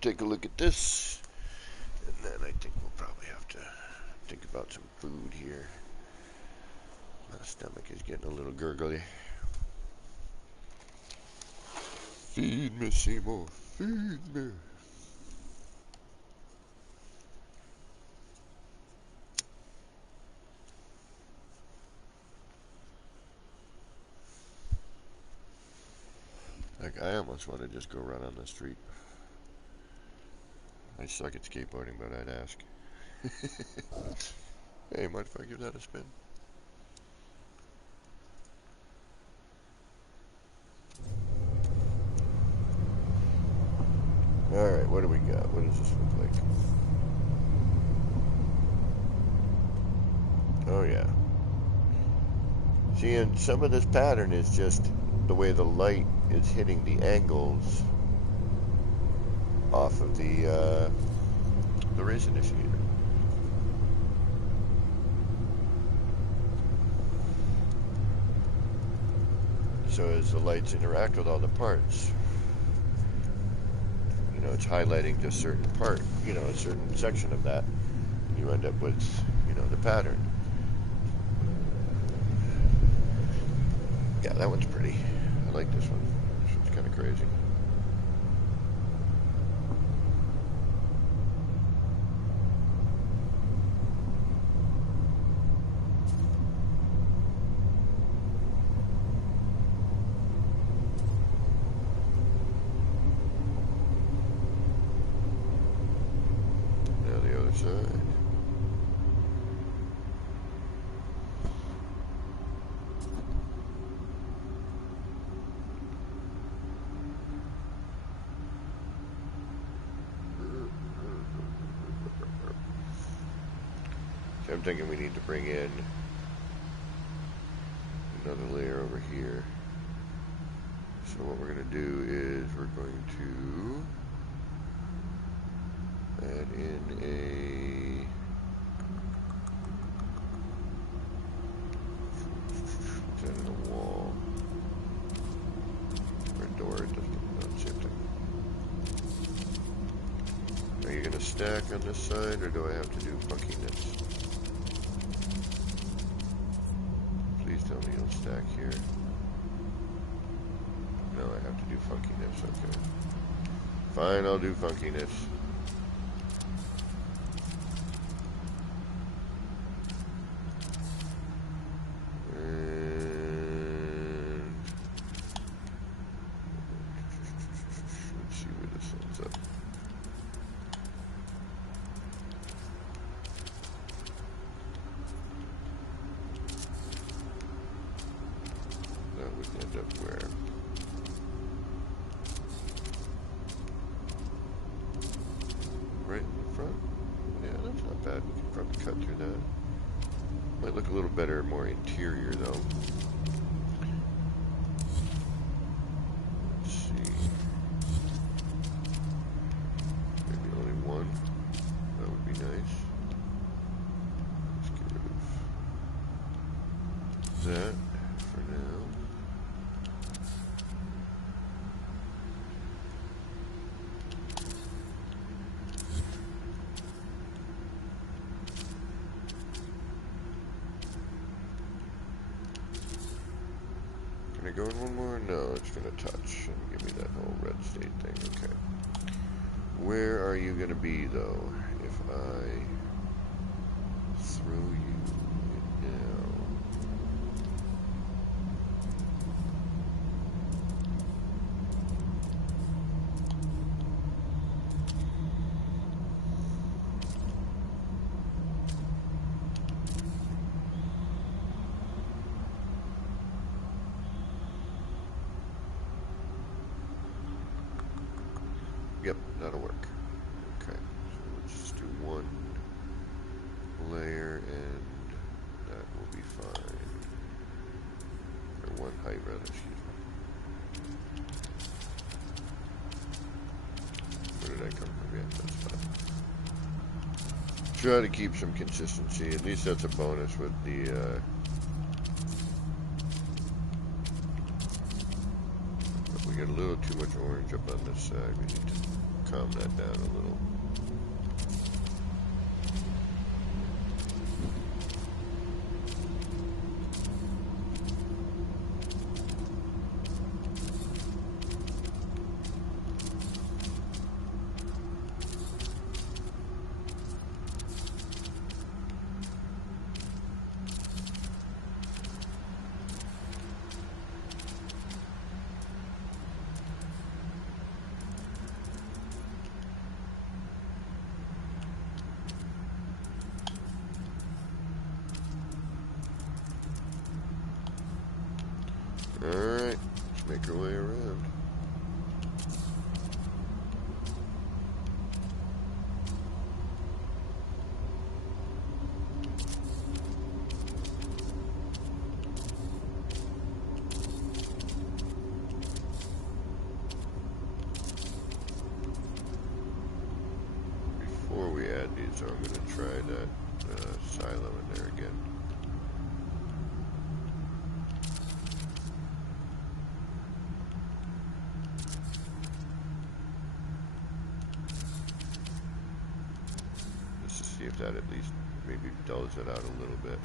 Take a look at this. And then I think we'll probably have to think about some food here. My stomach is getting a little gurgly. Feed me, Seymour. Feed me. Like, I almost want to just go run on the street. I suck at skateboarding, but I'd ask. Hey, mind if I give that a spin? Alright, what do we got? What does this look like? Oh yeah. See, and some of this pattern is just the way the light is hitting the angles off of the race initiator. So as the lights interact with all the parts, you know, it's highlighting just certain part, you know, a certain section of that. You end up with, you know, the pattern. Yeah, that one's pretty. I like this one. This one's kind of crazy. Now the other side. I'm thinking we need to bring in another layer over here. So what we're going to do is we're going to add in a wall or a door. It doesn't know, same thing. Are you going to stack on this side, or do I have to do funkiness? Please tell me you'll stack here. No, I have to do funkiness. Okay. Fine, I'll do funkiness. Better, more interior though. Let's see. Maybe only one. That would be nice. Let's get rid of that for now. Go in one more? No, it's going to touch and give me that whole red state thing. Okay. Where are you going to be, though, if I throw you in now? Yep, that'll work. Okay, so let's just do one layer and that will be fine. Or one height rather, excuse me. Where did I come from? Yeah, that's fine. Try to keep some consistency. At least that's a bonus with the we got a little too much orange up on this side. We need to calm that down a little. Alright, let's make our way around. Before we add these, I'm going to try that silo in there again. See if that at least maybe dulls it out a little bit.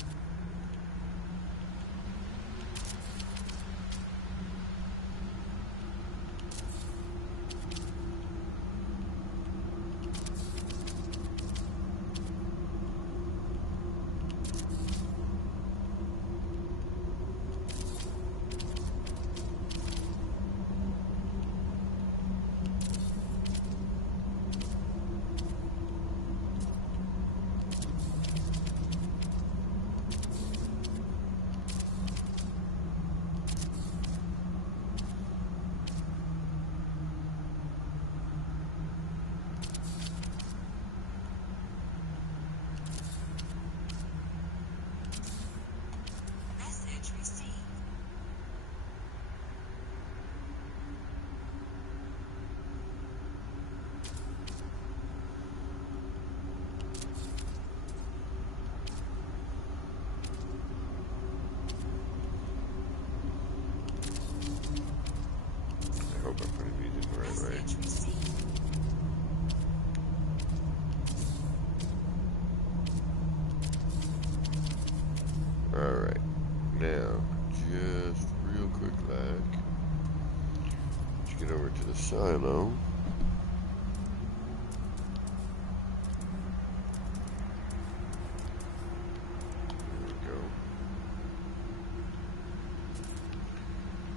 to the silo. There we go.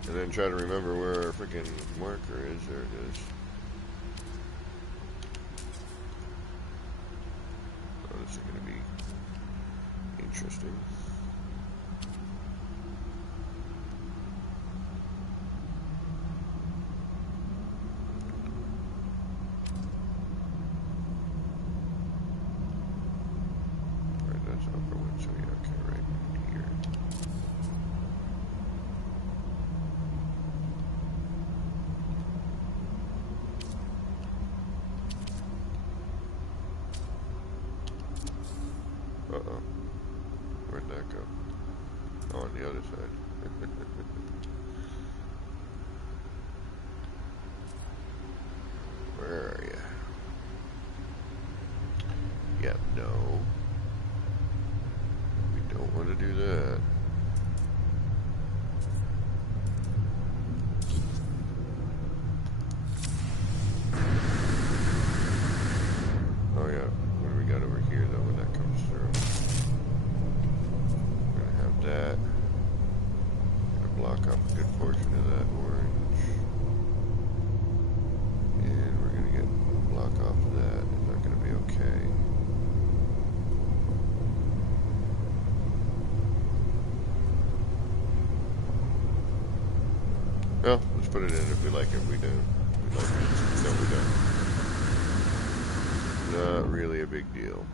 And then try to remember where our freaking marker is. There it is. Oh, this is going to be interesting. Uh-oh. Where'd that go? Oh, on the other side. Where are you? Yeah, no. We don't want to do that. Oh yeah, what do we got over here though when that comes through? We're gonna have that. Gonna block off a good portion of that orange. And we're gonna get a block off of that. Is that gonna be okay? Well, let's put it in if we like it. We do. We like it. No, we don't. Not really a big deal.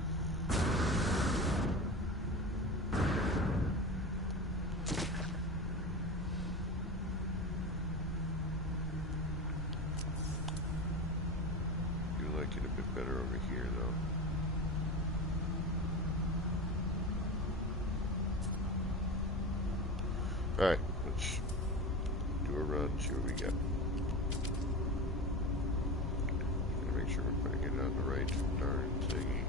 Do like it a bit better over here, though. Alright, let's do a run, see what we get. Make sure we're putting it on the right darn thingy.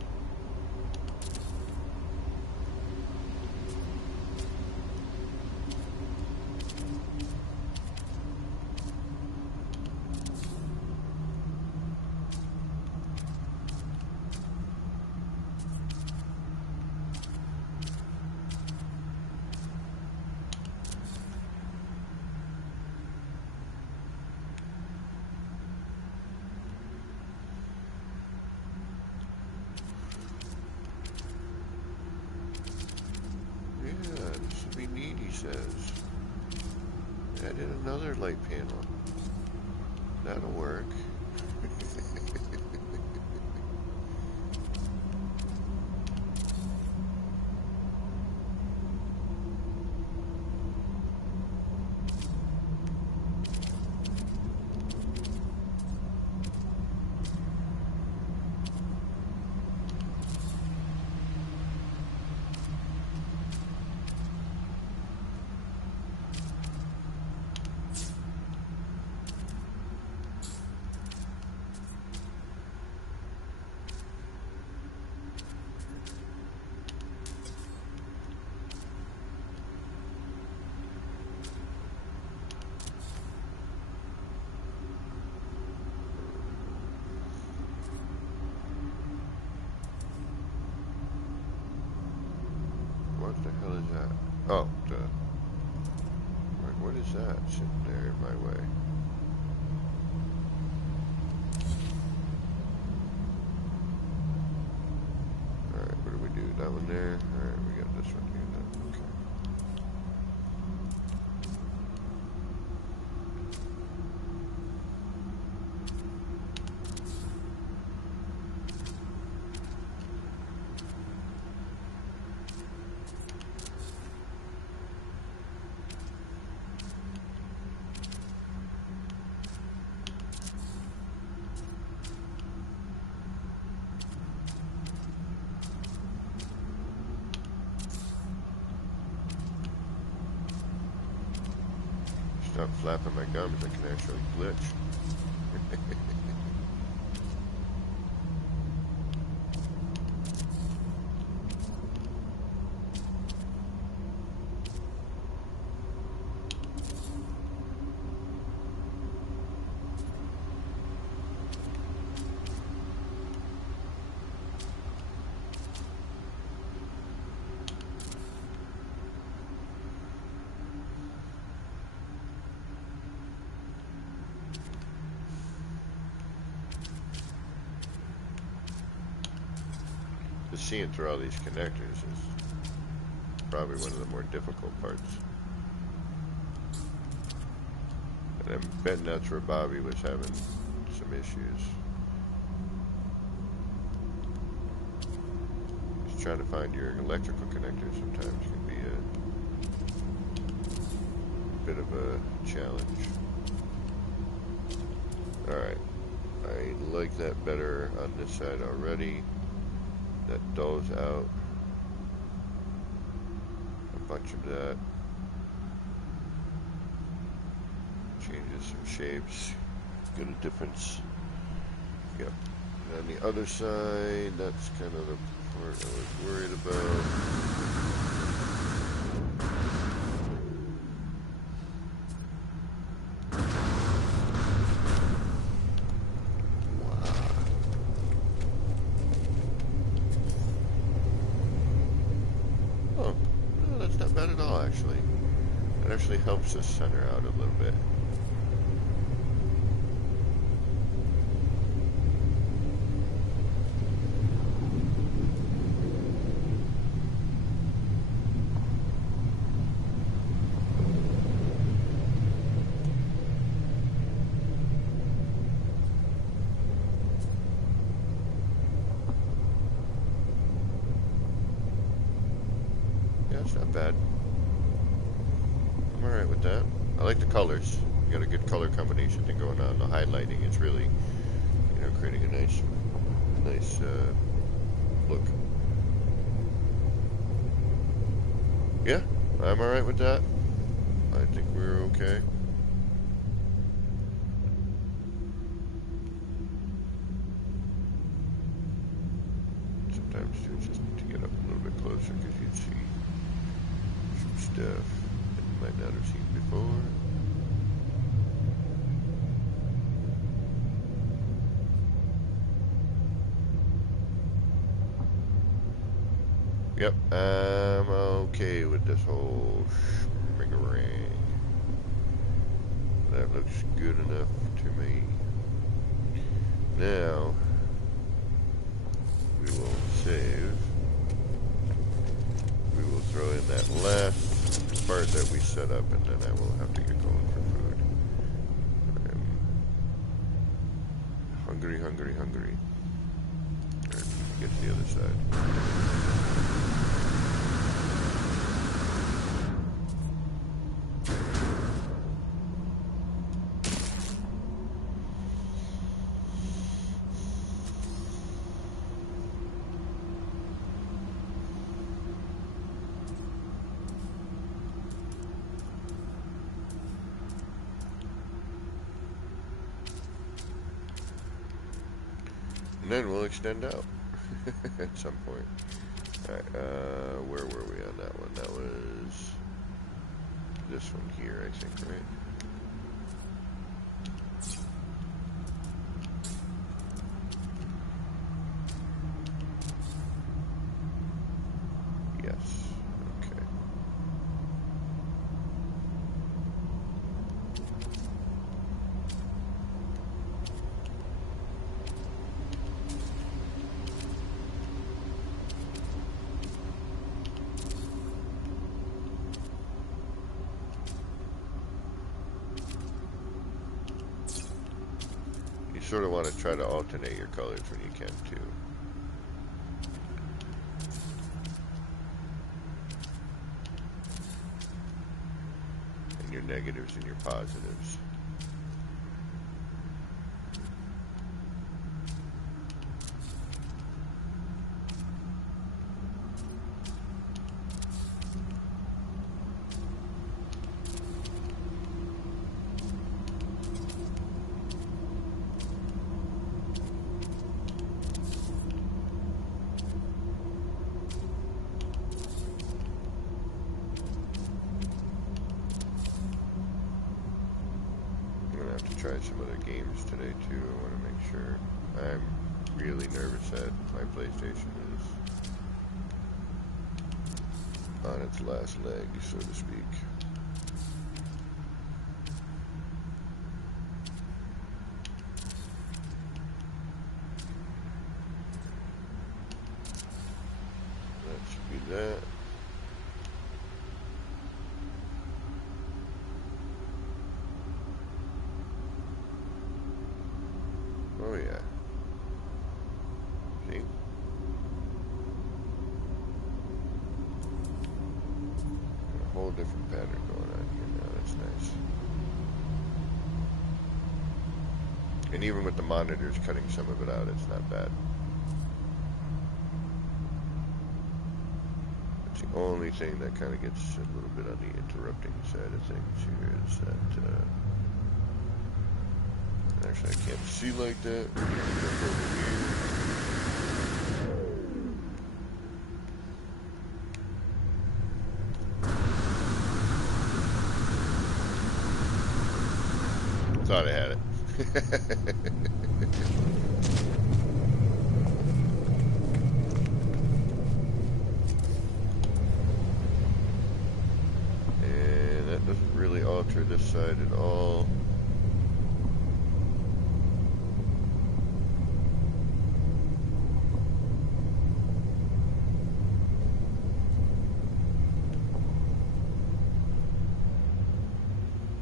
Says add in another light panel. That'll work. What the hell is that? Oh, like, what is that sitting there in my way? Alright, what do we do? That one there? Alright, we got this one here then. Okay. Stop flapping my gums, I can actually glitch. seeing through all these connectors is probably one of the more difficult parts. And I'm betting that's where Bobby was having some issues. Just trying to find your electrical connectors sometimes can be a bit of a challenge. Alright, I like that better on this side already. That dulls out a bunch of that. Changes some shapes. Get a difference. Yep. And on the other side, that's kind of the part I was worried about. Oh, no, that's not bad at all, actually. It actually helps us center out a little bit. That's not bad. I'm alright with that. I like the colors. You got a good color combination thing going on. The highlighting is really, you know, creating a nice look. Yeah, I'm alright with that. I think we're okay. Sometimes you just need to get up a little bit closer because you'd see some stuff that you might not have seen before. Yep, I'm okay with this whole schmiggerang. That looks good enough to me. Now, we will save. We will throw in that last part that we set up, and then I will have to get going for food. I'm hungry, hungry, hungry. Alright, get to the other side. And then we'll extend out at some point. Alright, where were we on that one? That was this one here, I think, right? Yes, okay. You sort of want to try to alternate your colors when you can too. And your negatives and your positives. Try some other games today too. I want to make sure. I'm really nervous that my PlayStation is on its last leg, so to speak. pattern going on here now. That's nice. And even with the monitors cutting some of it out, it's not bad. It's the only thing that kind of gets a little bit on the interrupting side of things here is that, actually I can't see like that. We're gonna jump over here. Thought I had it. And that doesn't really alter this side at all.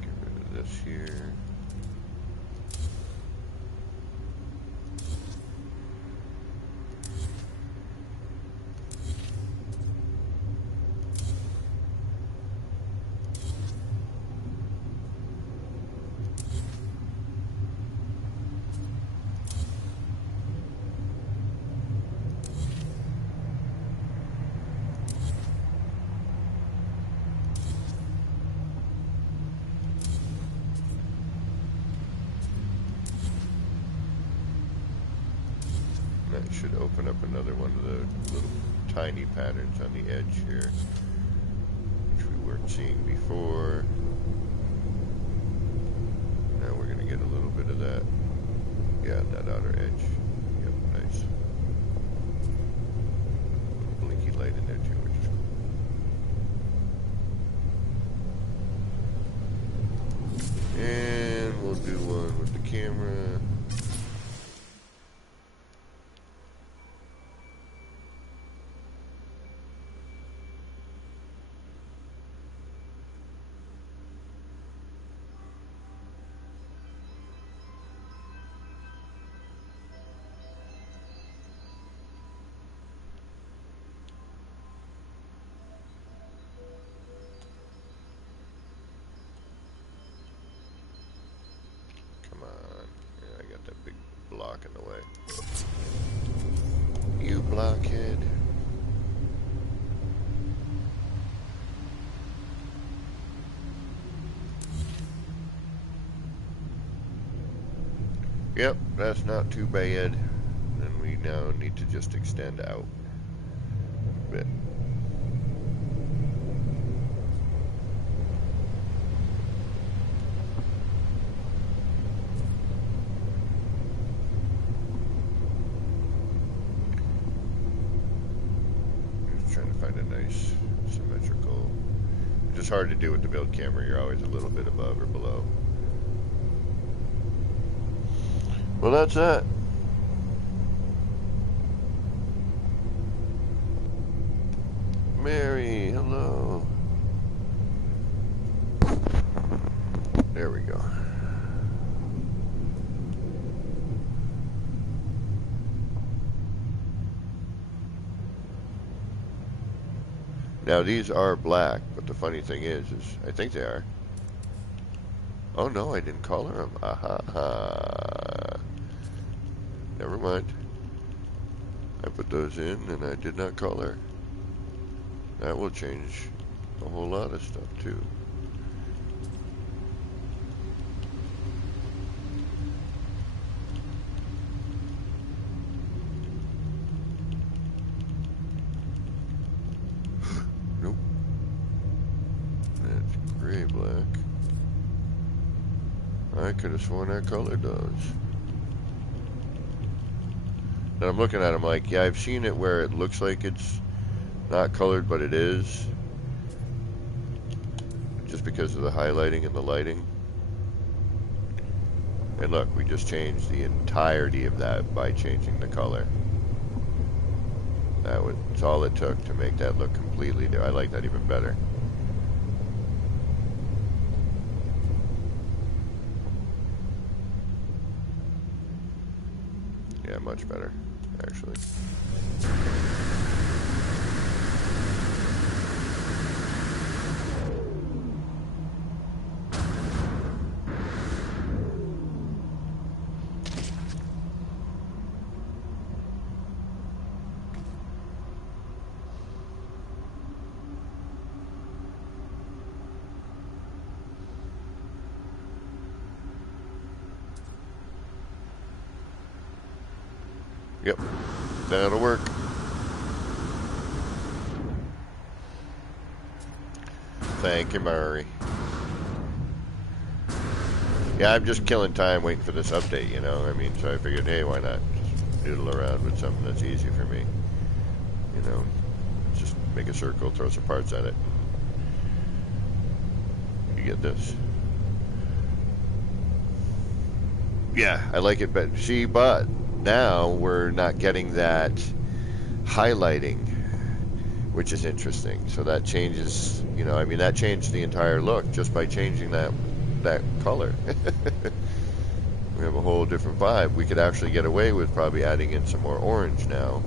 Get rid of this here. That should open up another one of the little tiny patterns on the edge here, which we weren't seeing before. Now we're going to get a little bit of that. Yeah, that outer edge. Yep, nice. A little blinky light in there too, which is cool. And we'll do one with the camera. Come on. Yeah, I got that big block in the way. You blockhead. Yep, that's not too bad. And we now need to just extend out a bit. Just trying to find a nice symmetrical. It's just hard to do with the build camera. You're always a little bit above or below. Well, that's that. Mary, hello. There we go. Now these are black, but the funny thing is I think they are. Oh no, I didn't color them. Aha. Never mind. I put those in and I did not color. That will change a whole lot of stuff too. Nope. That's gray black. I could have sworn I colored those. And I'm looking at them like, yeah, I've seen it where it looks like it's not colored, but it is. Just because of the highlighting and the lighting. And look, we just changed the entirety of that by changing the color. That's all it took to make that look completely new. I like that even better. Yeah, much better, actually. Yep, that'll work. Thank you, Murray. Yeah, I'm just killing time waiting for this update, you know? I mean, so I figured, hey, why not just noodle around with something that's easy for me? You know, just make a circle, throw some parts at it, and you get this. Yeah, I like it, but see, but now we're not getting that highlighting, which is interesting. So that changes, you know, I mean, that changed the entire look just by changing that color. We have a whole different vibe. We could actually get away with probably adding in some more orange now.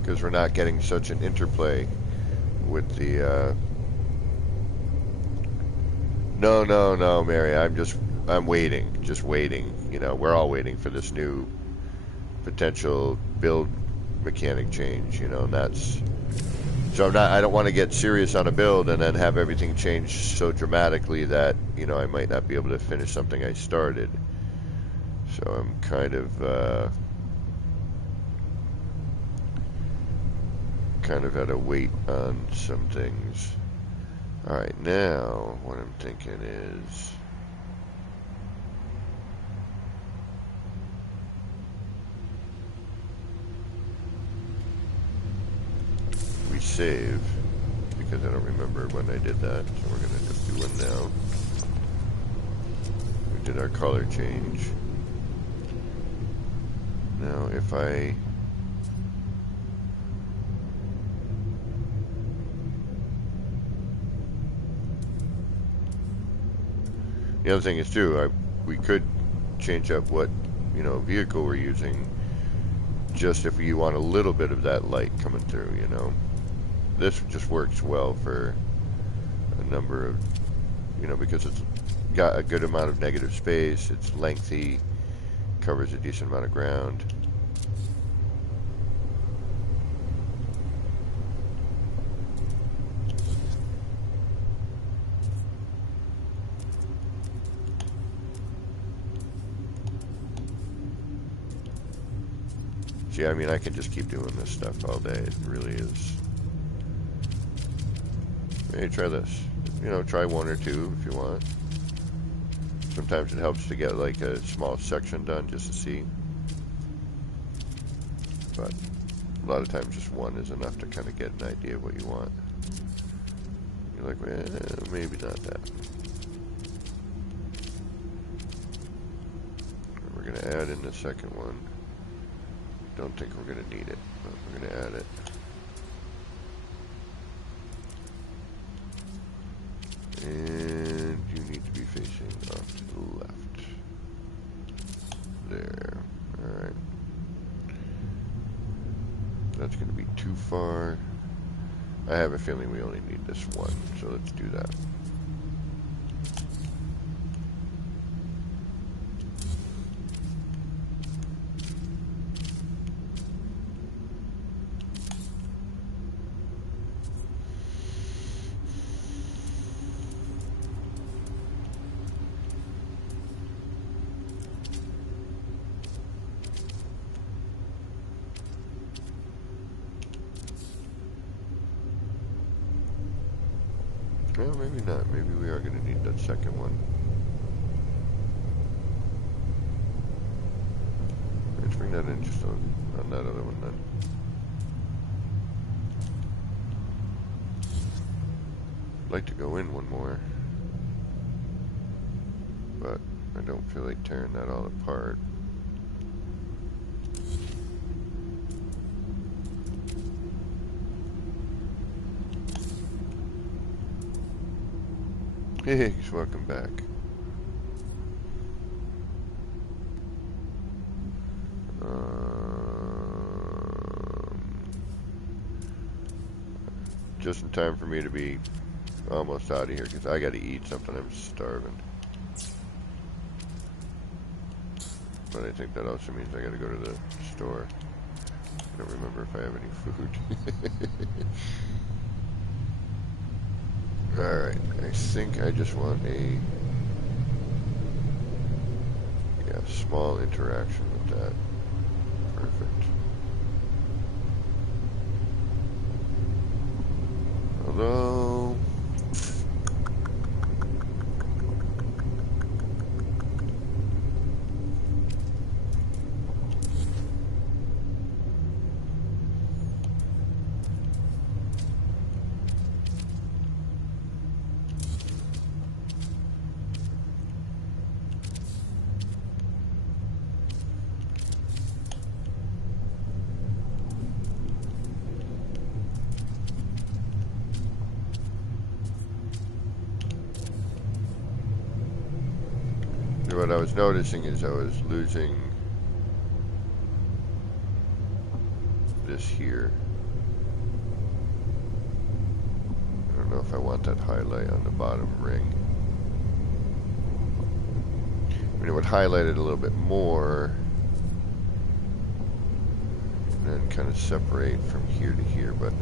Because we're not getting such an interplay with the no, Mary, I'm waiting, just waiting. You know, we're all waiting for this new potential build mechanic change, you know, and that's, so I don't want to get serious on a build and then have everything change so dramatically that, you know, I might not be able to finish something I started. So I'm kind of at a wait on some things. Alright, now what I'm thinking is we save, because I don't remember when I did that, so we're going to just do one now. We did our color change. Now if I the other thing is too, we could change up what, you know, vehicle we're using, just if you want a little bit of that light coming through, you know. This just works well for a number of, you know, because it's got a good amount of negative space, it's lengthy, covers a decent amount of ground. See, I mean, I can just keep doing this stuff all day. It really is. Hey, try this. You know, try one or two if you want. Sometimes it helps to get like a small section done just to see. But a lot of times just one is enough to kind of get an idea of what you want. You're like, well, maybe not that. We're going to add in the second one. Don't think we're going to need it, but we're going to add it. And you need to be facing off to the left. There. Alright. That's going to be too far. I have a feeling we only need this one, so let's do that. Well, maybe not. Maybe we are going to need that second one. Let's bring that in just on that other one then. I'd like to go in one more, but I don't feel like tearing that all apart. Hey, Higgs, welcome back. Just in time for me to be almost out of here because I got to eat something. I'm starving. But I think that also means I gotta go to the store. I don't remember if I have any food. Alright, I think I just want a small interaction with that. Perfect. Although what I was noticing is I was losing this here. I don't know if I want that highlight on the bottom ring. I mean, it would highlight it a little bit more and then kind of separate from here to here, but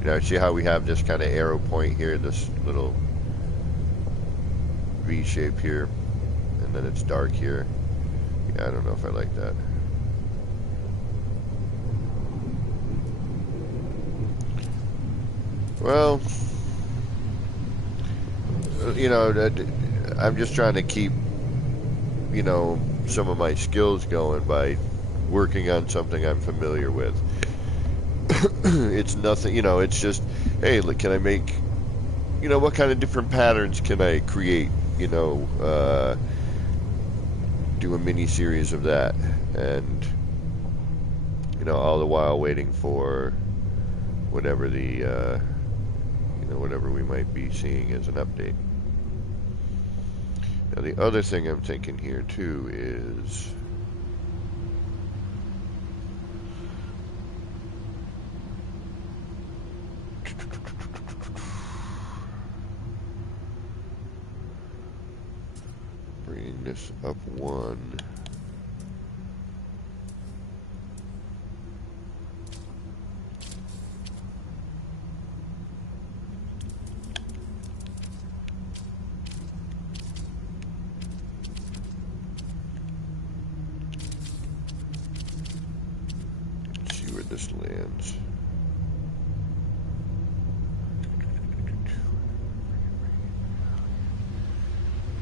you know, see how we have this kind of arrow point here, this little V shape here, and then it's dark here. Yeah, I don't know if I like that. Well, you know, I'm just trying to keep, you know, some of my skills going by working on something I'm familiar with. It's nothing, you know, it's just, hey, look, can I make, you know, what kind of different patterns can I create? You know, do a mini series of that, and you know, all the while waiting for whatever the you know, whatever we might be seeing as an update. Now the other thing I'm thinking here too is bringing this up one. Let's see where this lands.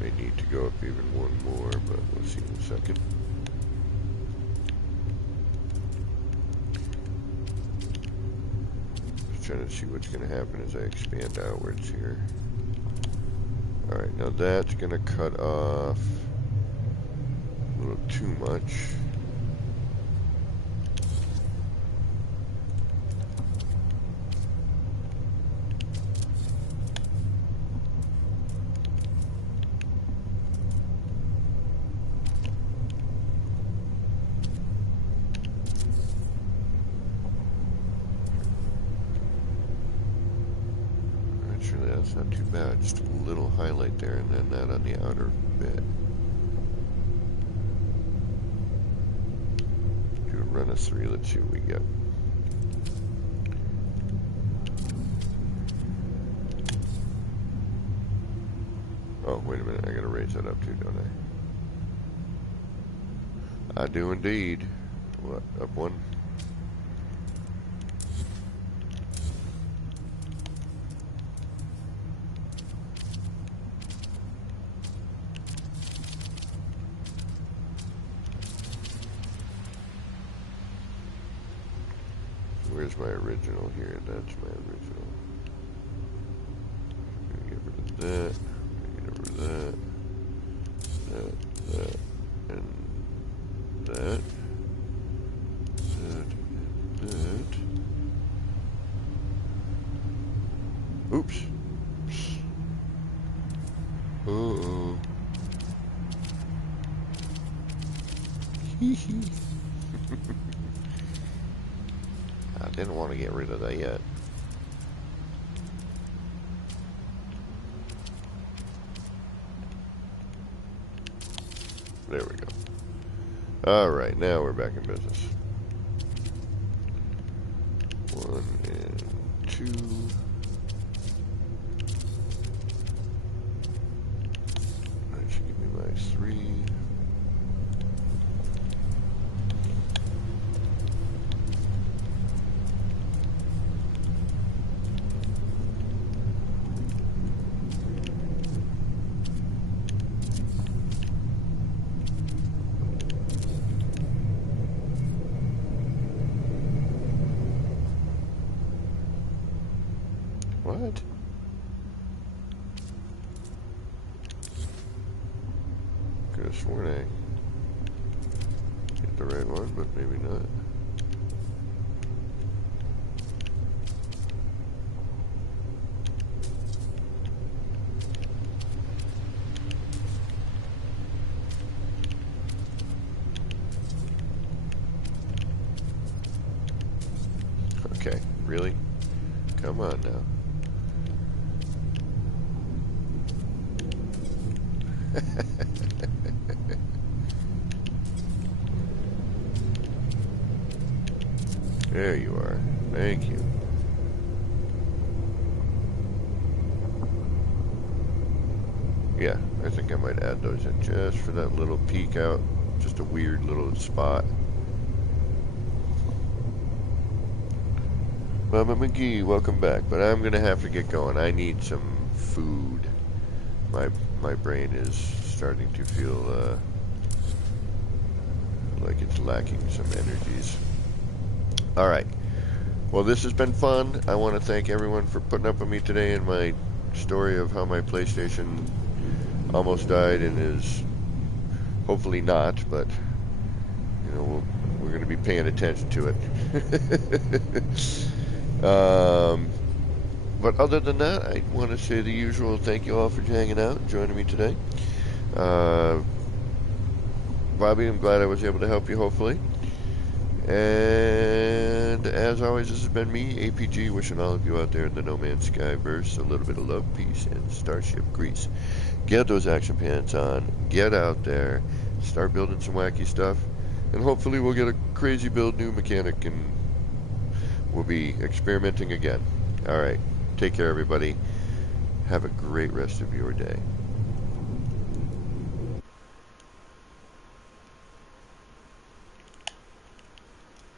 May need to go up even one more, but we'll see in a second. Just trying to see what's going to happen as I expand outwards here. Alright, now that's going to cut off a little too much. That's not too bad, just a little highlight there and then that on the outer bit. Do a run of 3, let's see what we get. Oh, wait a minute, I gotta raise that up too, don't I? I do indeed. What, up one? Where's my original here? That's my original. Get rid of that. Get rid of that. That. And that. That. Oops. Uh-oh. Hee hee. I didn't want to get rid of that yet. There we go. Alright, now we're back in business. 1 and 2. That should give me my 3. What? Could have sworn I hit the right one, but maybe not. Okay, really? Come on now. There you are. Thank you. Yeah, I think I might add those in just for that little peek out. Just a weird little spot. Mama McGee, welcome back. But I'm gonna have to get going. I need some food. My brain is starting to feel like it's lacking some energies. Alright. Well, this has been fun. I want to thank everyone for putting up with me today in my story of how my PlayStation almost died and is hopefully not, but you know, we're going to be paying attention to it. But other than that, I want to say the usual thank you all for hanging out and joining me today. Bobby, I'm glad I was able to help you, hopefully. And as always, this has been me, APG, wishing all of you out there in the No Man's Sky verse a little bit of love, peace, and starship grease. Get those action pants on, get out there, start building some wacky stuff, and hopefully we'll get a crazy build new mechanic and we'll be experimenting again. Alright, take care everybody. Have a great rest of your day.